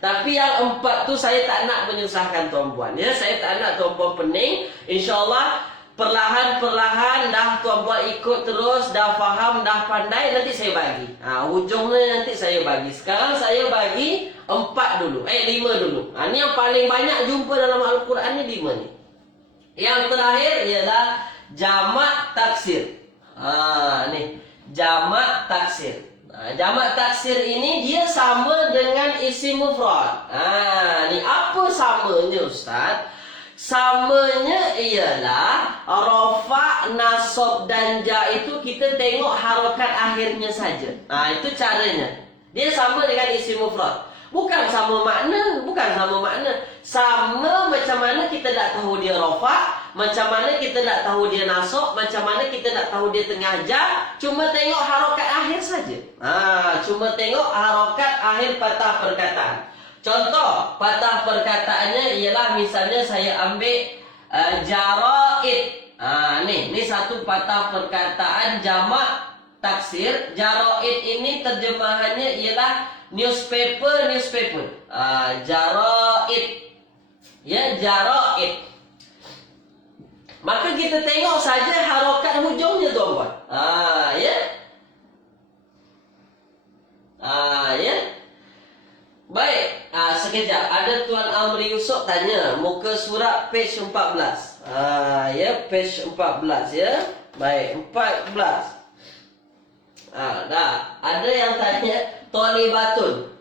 Tapi yang 4 tu saya tak nak menyusahkan tuan-puan. Ya, saya tak nak tuan-puan pening. InsyaAllah perlahan-perlahan dah tuan-puan ikut terus, dah faham, dah pandai, nanti saya bagi. Ujungnya nanti saya bagi. Sekarang saya bagi 4 dulu. 5 dulu. Ni yang paling banyak jumpa dalam Al-Quran ni 5 ni. Yang terakhir ialah jamak taksir. Ni jamak taksir. Jamak taksir ini dia sama dengan isim mufrad. Ni apa samanya Ustaz? Samanya ialah rafa, nasab dan ja itu kita tengok harokat akhirnya saja. Itu caranya. Dia sama dengan isim mufrad. Bukan sama makna. Sama macam mana kita nak tahu dia rafa, macam mana kita nak tahu dia nasab, macam mana kita nak tahu dia tengah jar. Cuma tengok harokat akhir saja. Cuma tengok harokat akhir patah perkataan. Contoh patah perkataannya ialah misalnya saya ambil jaraid. Ni satu patah perkataan jamak taksir. Jaraid ini terjemahannya ialah newspaper. Jaraid. Ya, jaraid. Maka kita tengok saja harokat hujungnya tuan-tuan. Ya. Ya. Baik. Sekejap. Ada Tuan Amri Yusof tanya. Muka surat page 14. Ya, page 14 ya. Baik, 14. Dah. Ada yang tanya Thalibatun.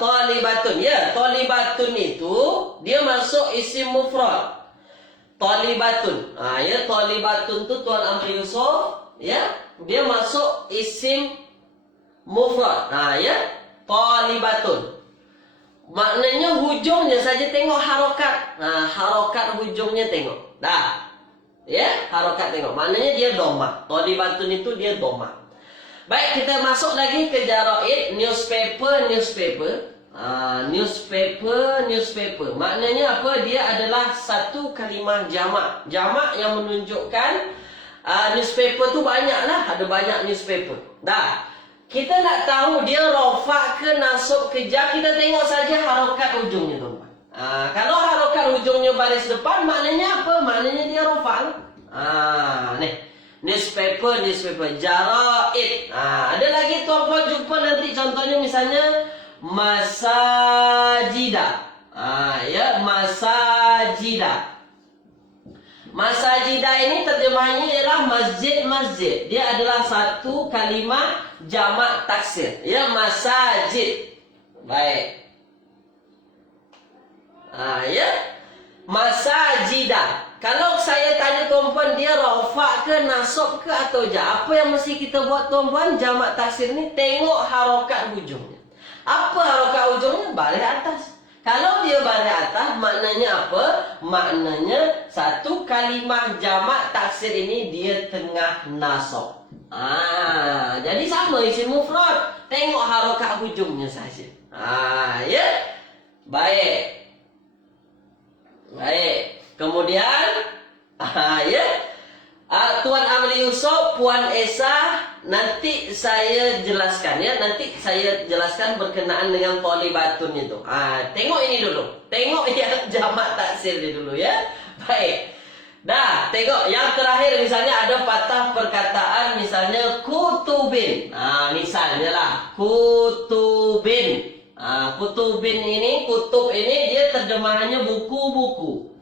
Thalibatun. Ya, Thalibatun itu dia masuk isim mufrad. Thalibatun. Ya, Thalibatun tu Tuan Amri Yusof, ya, dia masuk isim mufrad. Ya, Thalibatun. Maknanya hujungnya saja tengok harokat. Harokat hujungnya tengok. Dah. Ya, harokat tengok. Maknanya dia dhamma. Thalibatun itu dia dhamma. Baik, kita masuk lagi ke jaraid. Newspaper. Newspaper. Maknanya apa? Dia adalah satu kalimah jamak. Jamak yang menunjukkan newspaper tu banyak lah. Ada banyak newspaper. Dah. Kita nak tahu dia rafa ke nasab ke jar, kita tengok saja harokat ujungnya tuan-tuan. Kalau harokat ujungnya baris depan, maknanya apa? Maknanya dia rafa lah. Ni. Newspaper. Jaraid. Ada lagi tuan-tuan jumpa nanti contohnya misalnya masajida. Ya, masajida. Masajida ini terjemahannya ialah masjid. Dia adalah satu kalimah jamak taksir. Ya, masajid. Baik. Ya. Masajida. Kalau saya tanya tuan-puan dia rafa ke nasab ke atau jar, apa yang mesti kita buat tuan-puan? Jamak taksir ni tengok harokat hujungnya. Apa harokat hujungnya? Baris atas. Kalau dia baris atas, maknanya apa? Maknanya satu kalimah jamak taksir ini dia tengah nasab. Jadi sama isim mufrad. Tengok harokat hujungnya saja. Ya. Baik. Kemudian ya. Tuan Amri Yusof, Puan Esa, nanti saya jelaskan ya. Nanti saya jelaskan berkenaan dengan Thalibatun itu. Tengok ini dulu. Tengok yang jamak taksir ini dulu ya. Baik. Dah, tengok yang terakhir misalnya ada patah perkataan misalnya kutubin. Misalnya lah kutubin. Kutubin ini, kutub ini dia terjemahannya buku-buku.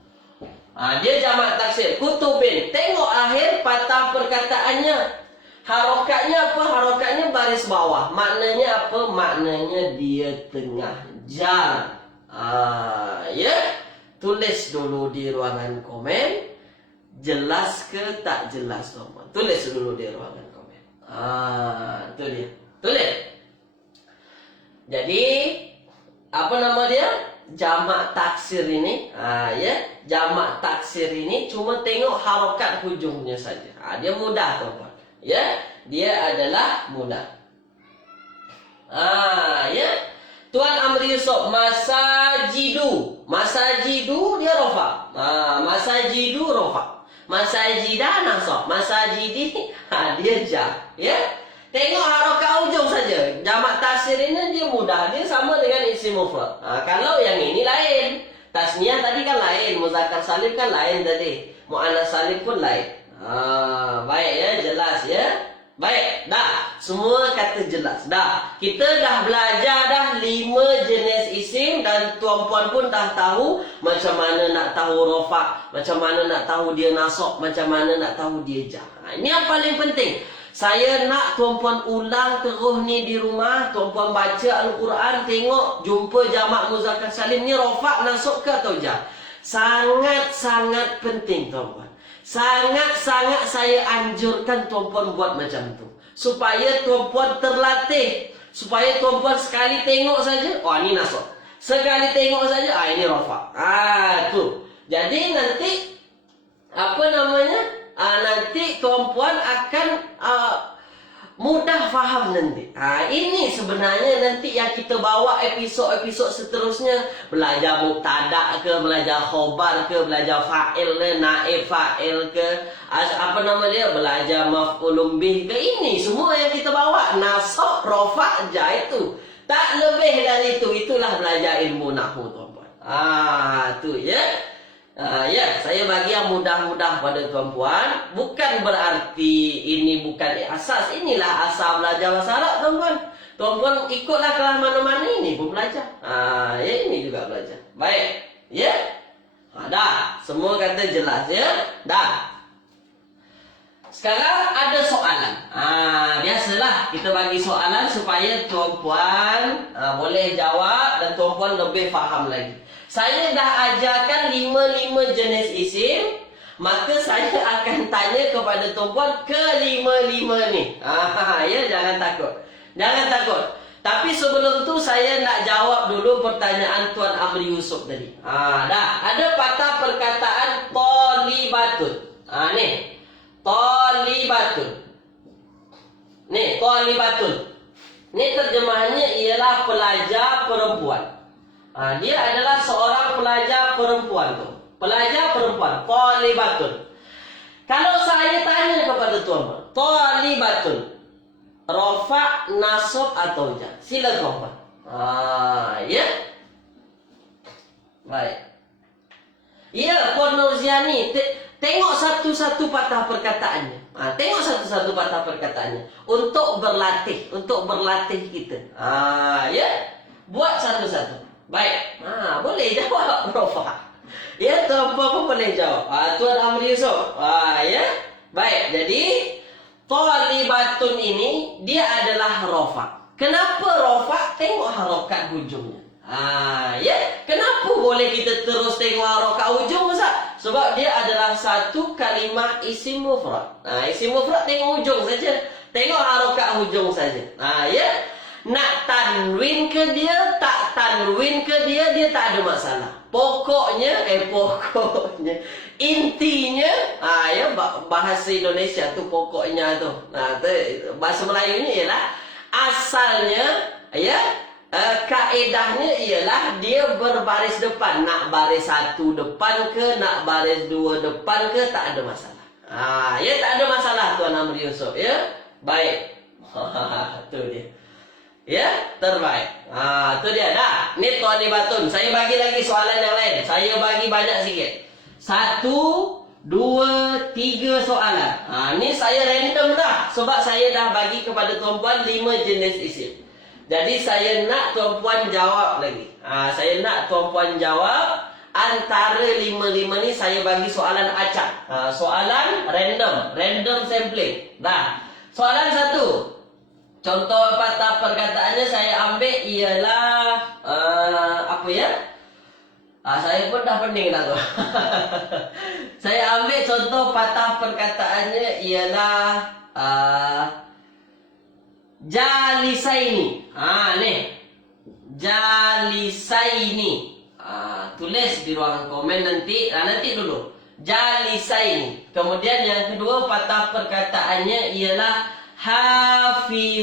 Dia jamak taksir. Kutubin. Tengok akhir patah perkataannya. Harokatnya apa? Harokatnya baris bawah. Maknanya apa? Maknanya dia tengah jar. Ya. Tulis dulu di ruangan komen. Jelas ke tak jelas, teman? Tulis dulu di ruangan komen. Itu dia. Tulis. Jadi, apa nama dia? Jamak taksir ini, ya, jamak taksir ini cuma tengok harokat hujungnya saja. Dia mudah tuan-tuan. Ya, dia adalah mudah. Ya. Tuan Amri Yusof, masajidu. Masajidu dia rafa. Masajidu rafa. Masajidah nasab. Masajidi dia jah. Ya. Tengok harokat ujung saja. Jamak taksir ini dia mudah. Dia sama dengan isim mufrad. Kalau yang ini lain. Tasniyah tadi kan lain. Muzakkar salim kan lain tadi. Muannas salim pun lain. Baik ya, jelas ya. Baik, dah. Semua kata jelas. Dah. Kita dah belajar dah 5 jenis isim dan tuan-puan pun dah tahu macam mana nak tahu rofa, macam mana nak tahu dia nasab, macam mana nak tahu dia jar. Ini yang paling penting. Saya nak tuan-puan ulang terus ni di rumah. Tuan-puan baca Al-Quran, tengok, jumpa jamak muzakkar salim ni rofa, nasab ke atau jar. Sangat-sangat penting tuan-puan. Sangat-sangat saya anjurkan tuan-puan buat macam tu. Supaya tuan-puan terlatih. Supaya tuan-puan sekali tengok saja, oh ini nasab. Sekali tengok saja, ini rofa. Tu. Jadi nanti, apa namanya? Nanti tuan-puan akan mudah faham nanti. Ini sebenarnya nanti yang kita bawa episod-episod seterusnya. Belajar mubtada ke, belajar khobar ke, belajar fa'il ke, naib fa'il ke, apa nama dia, belajar maf'ulun bih ke. Ini semua yang kita bawa. Nasab, rofa, jar itu. Tak lebih dari itu. Itulah belajar ilmu nahwu tuan-puan. Tu ya. Ya, saya bagi yang mudah-mudah pada tuan-puan. Bukan berarti ini bukan asas. Inilah asal belajar bahasa Arab, tuan-puan. Tuan-puan ikutlah kelas mana-mana ini pun belajar. Ya, ini juga belajar. Baik, ya. Dah, semua kata jelas ya. Dah. Sekarang ada soalan. Biasalah kita bagi soalan supaya tuan-puan boleh jawab dan tuan-puan lebih faham lagi. Saya dah ajarkan 5 jenis isim, maka saya akan tanya kepada tuan-puan ke-5 ni. Ya, jangan takut. Jangan takut. Tapi sebelum tu saya nak jawab dulu pertanyaan Tuan Amri Yusuf tadi. Dah, ada patah perkataan talibatun. Ni. Talibatun. Ni, talibatun. Ni terjemahannya ialah pelajar perempuan. Dia adalah seorang pelajar perempuan tu. Pelajar perempuan, talibatun. Kalau saya tanya kepada tuan-tuan, talibatun, rofa, nasab atau jar? Sila tuan-tuan. Ya. Baik. Ya, Puan Nurziani, tengok satu-satu patah perkataannya. Tengok satu-satu patah perkataannya untuk berlatih kita. Ya. Buat satu-satu. Baik, boleh jawab rofa. Ya, tuan-puan pun boleh jawab. Tuan Amri Yusuf. Ya. Baik, jadi talibatun ini dia adalah rofa. Kenapa rofa? Tengok harokat hujungnya. Ya. Kenapa boleh kita terus tengok harokat hujung, Ustaz? Sebab dia adalah satu kalimah isim mufrad. Isim mufrad tengok hujung saja. Tengok harokat hujung saja. Ya. Nak tanwin ke dia, tak tanwin ke dia, dia tak ada masalah. Pokoknya, intinya, ya, bahasa Indonesia tu pokoknya tu. Bahasa Melayunya ialah asalnya, ya, kaedahnya ialah dia berbaris depan. Nak baris satu depan ke, nak baris dua depan ke, tak ada masalah. Ya, tak ada masalah Tuan Amri Yusuf, ya. Baik. Tu dia. Ya, terbaik. Tu dia dah. Ni talibatun. Saya bagi lagi soalan yang lain. Saya bagi banyak sikit. 1, 2, 3 soalan. Ni saya random dah. Sebab saya dah bagi kepada tuan-puan 5 jenis isim. Jadi saya nak tuan-puan jawab lagi. Saya nak tuan-puan jawab. Antara 5 ni saya bagi soalan acak. Soalan random. Random sampling. Dah. Soalan 1. Contoh patah perkataannya saya ambil ialah apa ya? Saya pun dah pening dah tu. Saya ambil contoh patah perkataannya ialah jalisaini. Ni. Jalisaini. Tulis di ruangan komen nanti. Nanti dulu. Jalisaini. Kemudian yang kedua patah perkataannya ialah hafizuna.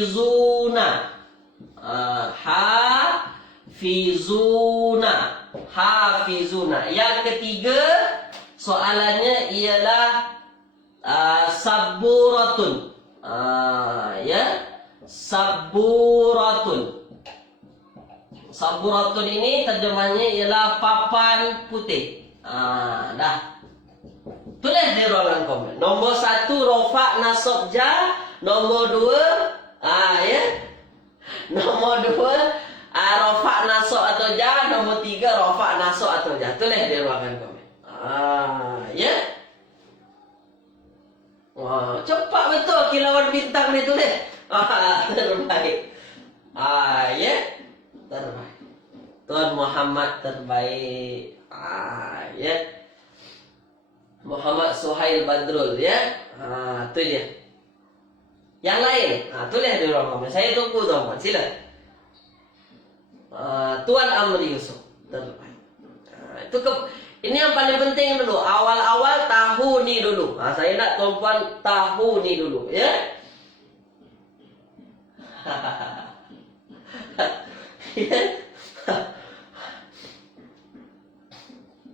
Hafizuna. Yang ketiga soalannya ialah Saburatun. Ya, saburatun. Saburatun ini terjemahnya ialah papan putih. Dah. Tulis di ruangan komen. Nombor 1 rofa nasab ja, nombor 2 ya. Nomor 2 rofa nasab atau ja, nomor 3 rofa nasab atau ja. Tulis di ruangan komen. Ya. Wah, cepat betul kilauan bintang ni tulis. Terbaik. Ya. Terbaik. Tuan Muhammad terbaik. Ya. Muhammad Suhail Badrul ya. Tu dia. Yang lain, tulis di ruang komen. Saya tunggu tuan-tuan. Sila. Tuan Amri Yusuf terbaik. Ini yang paling penting dulu. Awal-awal tahu ni dulu. Saya nak tuan-tuan tahu ni dulu ya.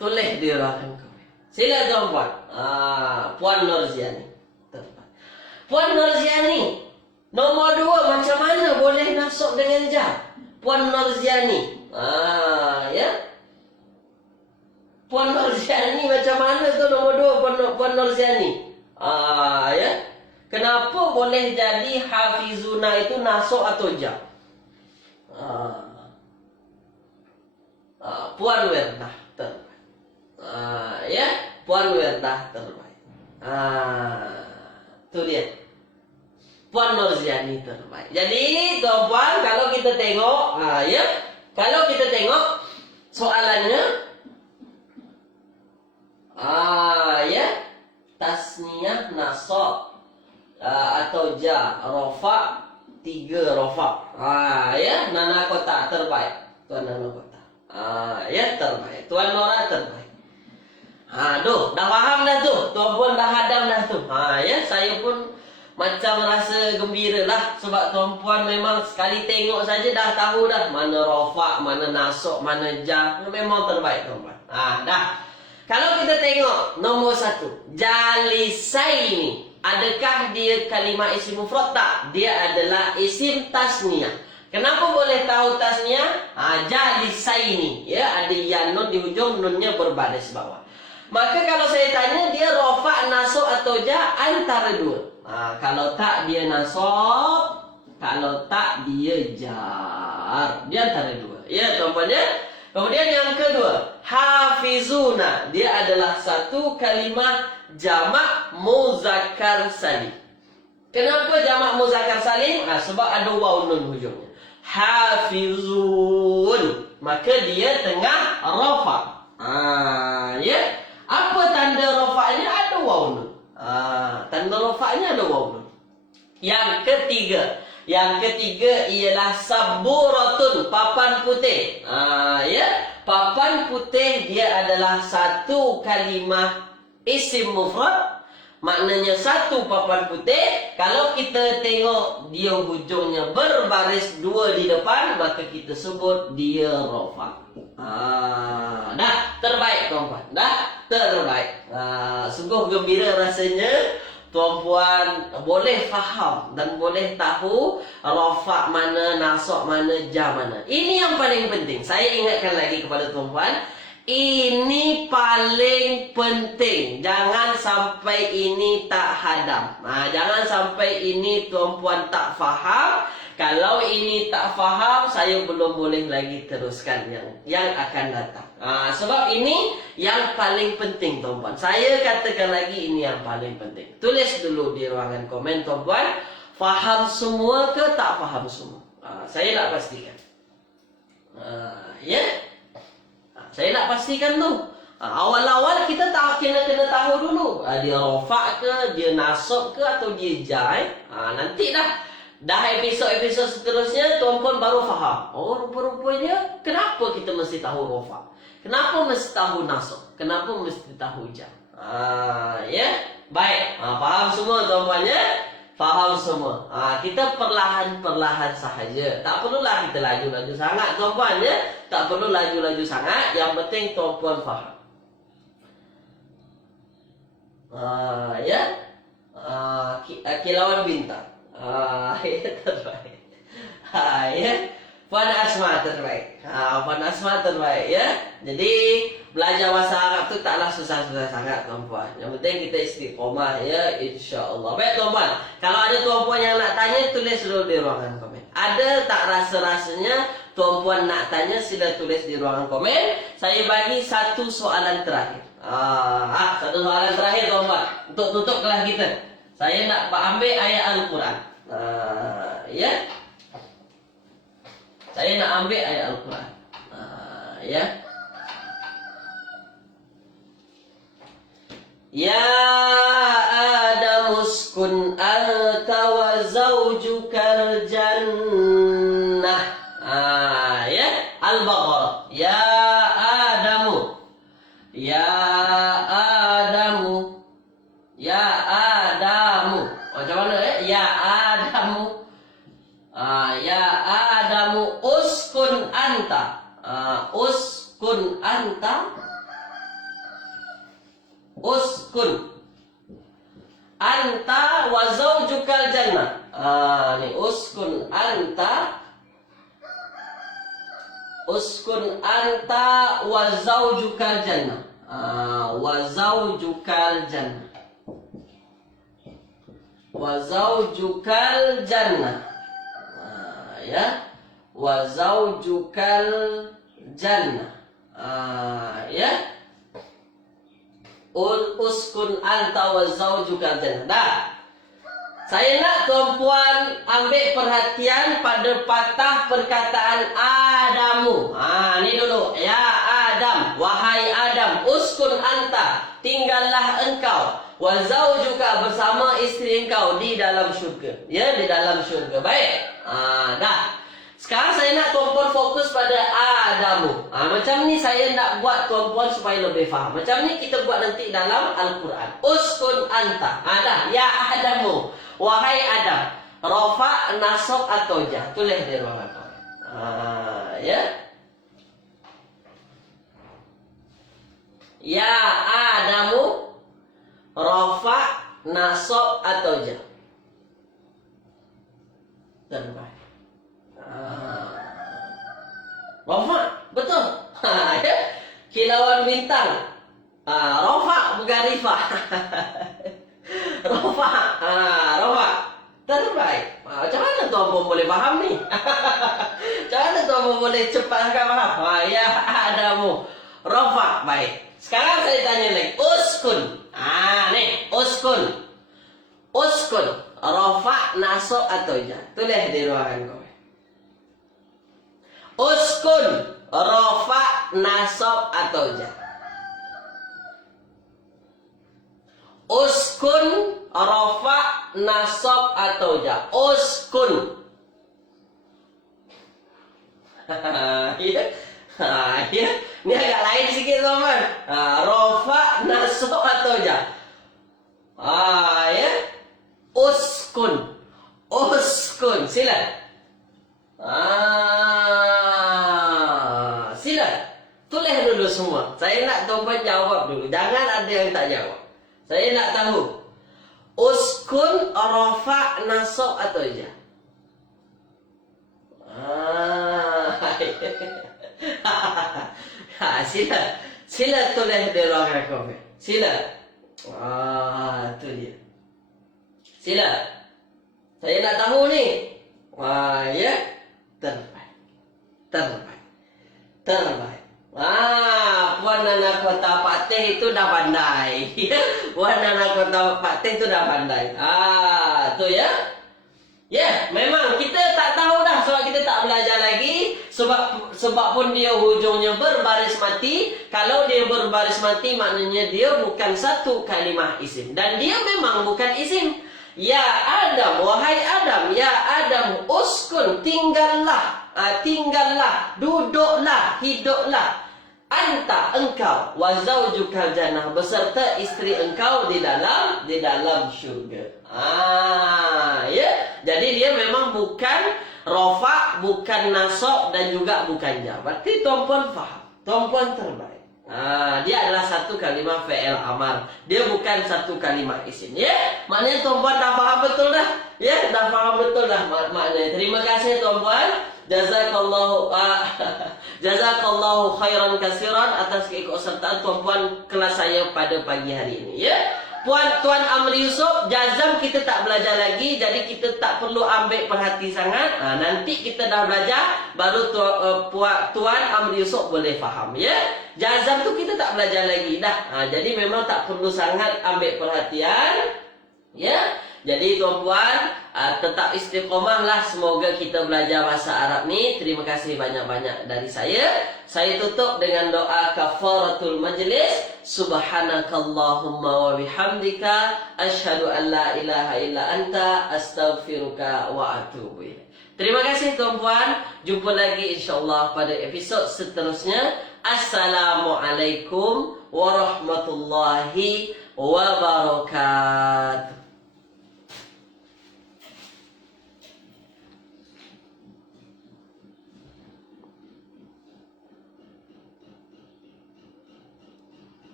Tulis di ruang komen. Sila tuan-puan. Puan Nurziani. Puan Nurziani. Nomor 2 macam mana boleh nasab dengan ja? Puan Nurziani. Ya. Puan Nurziani macam mana tu nomor 2 Puan Nurziani? Ya. Kenapa boleh jadi hafizuna itu nasab atau ja? Puan Werdah. Ya, Puan Werdah terbaik. Tu dia. Puan Nurziani terbaik. Jadi, tuan-puan, kalau kita tengok, ya, kalau kita tengok soalannya, ya, tasniyah nasab atau ja rofa 3 rofa. Ya, Nana Kota terbaik. Tuan Nana Kota. Ya, terbaik. Tuan Nora terbaik. Dah faham dah tu. Tuan-puan dah hadam dah tu. Ya, saya pun macam rasa gembira lah. Sebab tuan-puan memang sekali tengok saja dah tahu dah. Mana rofa, mana nasab, mana ja. Memang terbaik tuan-puan. Dah. Kalau kita tengok nombor 1. Jalisaini. Adakah dia kalimah isim mufrad? Tak. Dia adalah isim tasniyah. Kenapa boleh tahu tasniyah? Jalisaini. Ya, ada ya nun di hujung, nunnya berbaris bawah. Maka kalau saya tanya dia rofa, nasab atau ja, antara 2. Kalau tak dia nasab, kalau tak dia jar. Dia antara 2. Ya tuan-puan ya. Kemudian yang kedua, hafizuna. Dia adalah satu kalimah jamak muzakkar salim. Kenapa jamak muzakkar salim? Sebab ada waw nun hujungnya. Hafizun. Maka dia tengah rofa. Ya. Apa tanda rofaknya? Ada waw nun. Tanda rofaknya ada waw nun. Yang ketiga ialah saburatun, papan putih. Ya, papan putih dia adalah satu kalimah isim mufrad. Maknanya satu papan putih. Kalau kita tengok dia hujungnya berbaris 2 di depan, maka kita sebut dia rofa. Dah terbaik tuan-puan. Dah terbaik. Sungguh gembira rasanya tuan-puan boleh faham dan boleh tahu rofa mana, nasab mana, ja mana. Ini yang paling penting. Saya ingatkan lagi kepada tuan-puan, ini paling penting. Jangan sampai ini tak hadam. Jangan sampai ini tuan-puan tak faham. Kalau ini tak faham, saya belum boleh lagi teruskan yang akan datang. Sebab ini yang paling penting tuan-puan. Saya katakan lagi ini yang paling penting. Tulis dulu di ruangan komen tuan-puan. Faham semua ke tak faham semua? Saya nak pastikan. Ya. Saya nak pastikan tu. Awal-awal kita tak kena tahu dulu. Dia rofa ke, dia nasab ke, atau dia ja. Nanti dah episod-episod seterusnya tuan-puan baru faham. Oh, rupa-rupanya kenapa kita mesti tahu rofa? Kenapa mesti tahu nasab? Kenapa mesti tahu ja? Ya. Baik. Faham semua tuan-puan ya? Faham semua. Kita perlahan-perlahan sahaja. Tak perlulah kita laju-laju sangat tuan-puan ya. Tak perlu laju-laju sangat. Yang penting tuan-puan faham. Ya. Kilauan bintang. Ya, terbaik. Ya. Puan Asma terbaik. Puan Asma terbaik ya. Jadi belajar bahasa Arab tu taklah susah-susah sangat tuan-puan. Yang penting kita istiqomah ya, insya-Allah. Baik tuan-puan. Kalau ada tuan-puan yang nak tanya, tulis dulu di ruangan komen. Ada tak rasa-rasanya tuan-puan nak tanya, sila tulis di ruangan komen. Saya bagi satu soalan terakhir. Satu soalan terakhir tuan-puan. Untuk tutup kelas kita. Saya nak ambil ayat Al-Quran. Ya. Saya nak ambil ayat Al-Quran. Ya. Ya Adam uskun anta wa zawjukal jannah. Ya. Al-Baqarah. Ya Adamu. Ya Adamu. Ya Adamu. Macam mana ya? Ya Adamu. Ya Adamu uskun anta. Uskun anta. Uskun anta wa zawjukal jannah. Ni uskun anta. Uskun anta wa zawjukal jannah. Wa zawjukal jannah. Wa zawjukal jannah. Ya. Wa zawjukal jannah. Ya. Uskun anta wa zawjukal jannah. Dah. Saya nak tuan-puan ambil perhatian pada patah perkataan Adamu. Ni dulu. Ya Adam, wahai Adam, uskun anta, tinggallah engkau, wa zawjuka, bersama isteri engkau di dalam syurga. Ya, di dalam syurga. Baik. Dah. Sekarang saya nak tuan-puan fokus pada Adamu. Macam ni saya nak buat tuan-puan supaya lebih faham. Macam ni kita buat nanti dalam Al-Quran. Uskun anta. Dah. Ya Adamu, wahai Adam. Rafa, nasab atau jah. Tulis di ruangan komen. Ya. Ya Adamu, rafa, nasab atau jah. Terbaik. Rafa, betul. Ya. Kilauan bintang. Rafa bukan Rifah. Rafa. Rafa. Terbaik. Macam mana tuan-puan boleh faham ni? Macam mana tuan-puan boleh cepat sangat faham? Ya Adamu, Rafa. Baik. Sekarang saya tanya lagi. Uskun. Ni. Uskun. Uskun. Rafa, nasab atau jah. Tulis di ruangan komen. Uskun. Rafa, nasab atau jah. Uskun, rafa, nasab atau jah. Uskun. Ya. Ya. Ni agak lain sikit teman. Rafa, nasab atau jah. Ya. Uskun. Uskun. Sila. Sila. Tulis dulu semua. Saya nak tuan-puan jawab dulu. Jangan ada yang tak jawab. Saya nak tahu. Uskun, rafa, nasab atau jah. Sila. Sila tulis di ruangan komen. Sila. Tu dia. Sila. Saya nak tahu ni. Ya. Terbaik. Terbaik. Terbaik. Puan anak kota Patih itu dah pandai. Puan anak kota Patih itu dah pandai. Tu ya. Ya, memang kita tak tahu dah sebab kita tak belajar lagi. Sebab pun dia hujungnya berbaris mati. Kalau dia berbaris mati maknanya dia bukan satu kalimah isim. Dan dia memang bukan isim. Ya Adam, wahai Adam. Ya Adam, uskun, tinggallah. Tinggallah, duduklah, hiduplah. Anta, engkau, wa zaujukal jannah, beserta isteri engkau di dalam syurga. Ya. Jadi dia memang bukan rafa, bukan nasab dan juga bukan jah. Berarti tuan-puan faham. Tuan-puan terbaik. Dia adalah satu kalimah fi'il amar. Dia bukan satu kalimah isim. Ya, maknanya tuan-puan dah faham betul dah. Ya, dah faham betul dah maknanya. Terima kasih tuan-puan. Jazakallahu khairan kasiran atas keikutsertaan tuan-puan kelas saya pada pagi hari ini. Ya. Tuan Amri Yusof, jazam kita tak belajar lagi, jadi kita tak perlu ambil perhati sangat. Nanti kita dah belajar, baru Tuan Amri Yusof boleh faham. Ya, jazam tu kita tak belajar lagi dah. Jadi memang tak perlu sangat ambil perhatian. Ya, jadi tuan-puan tetap istiqomah lah. Semoga kita belajar bahasa Arab ni. Terima kasih banyak-banyak dari saya. Saya tutup dengan doa kafaratul majlis. Subhanakallahumma wa bihamdika asyhadu an la ilaha illa anta astaghfiruka wa atubu ilaik. Terima kasih tuan-puan. Jumpa lagi insya-Allah pada episod seterusnya. Assalamualaikum warahmatullahi wabarakatuh.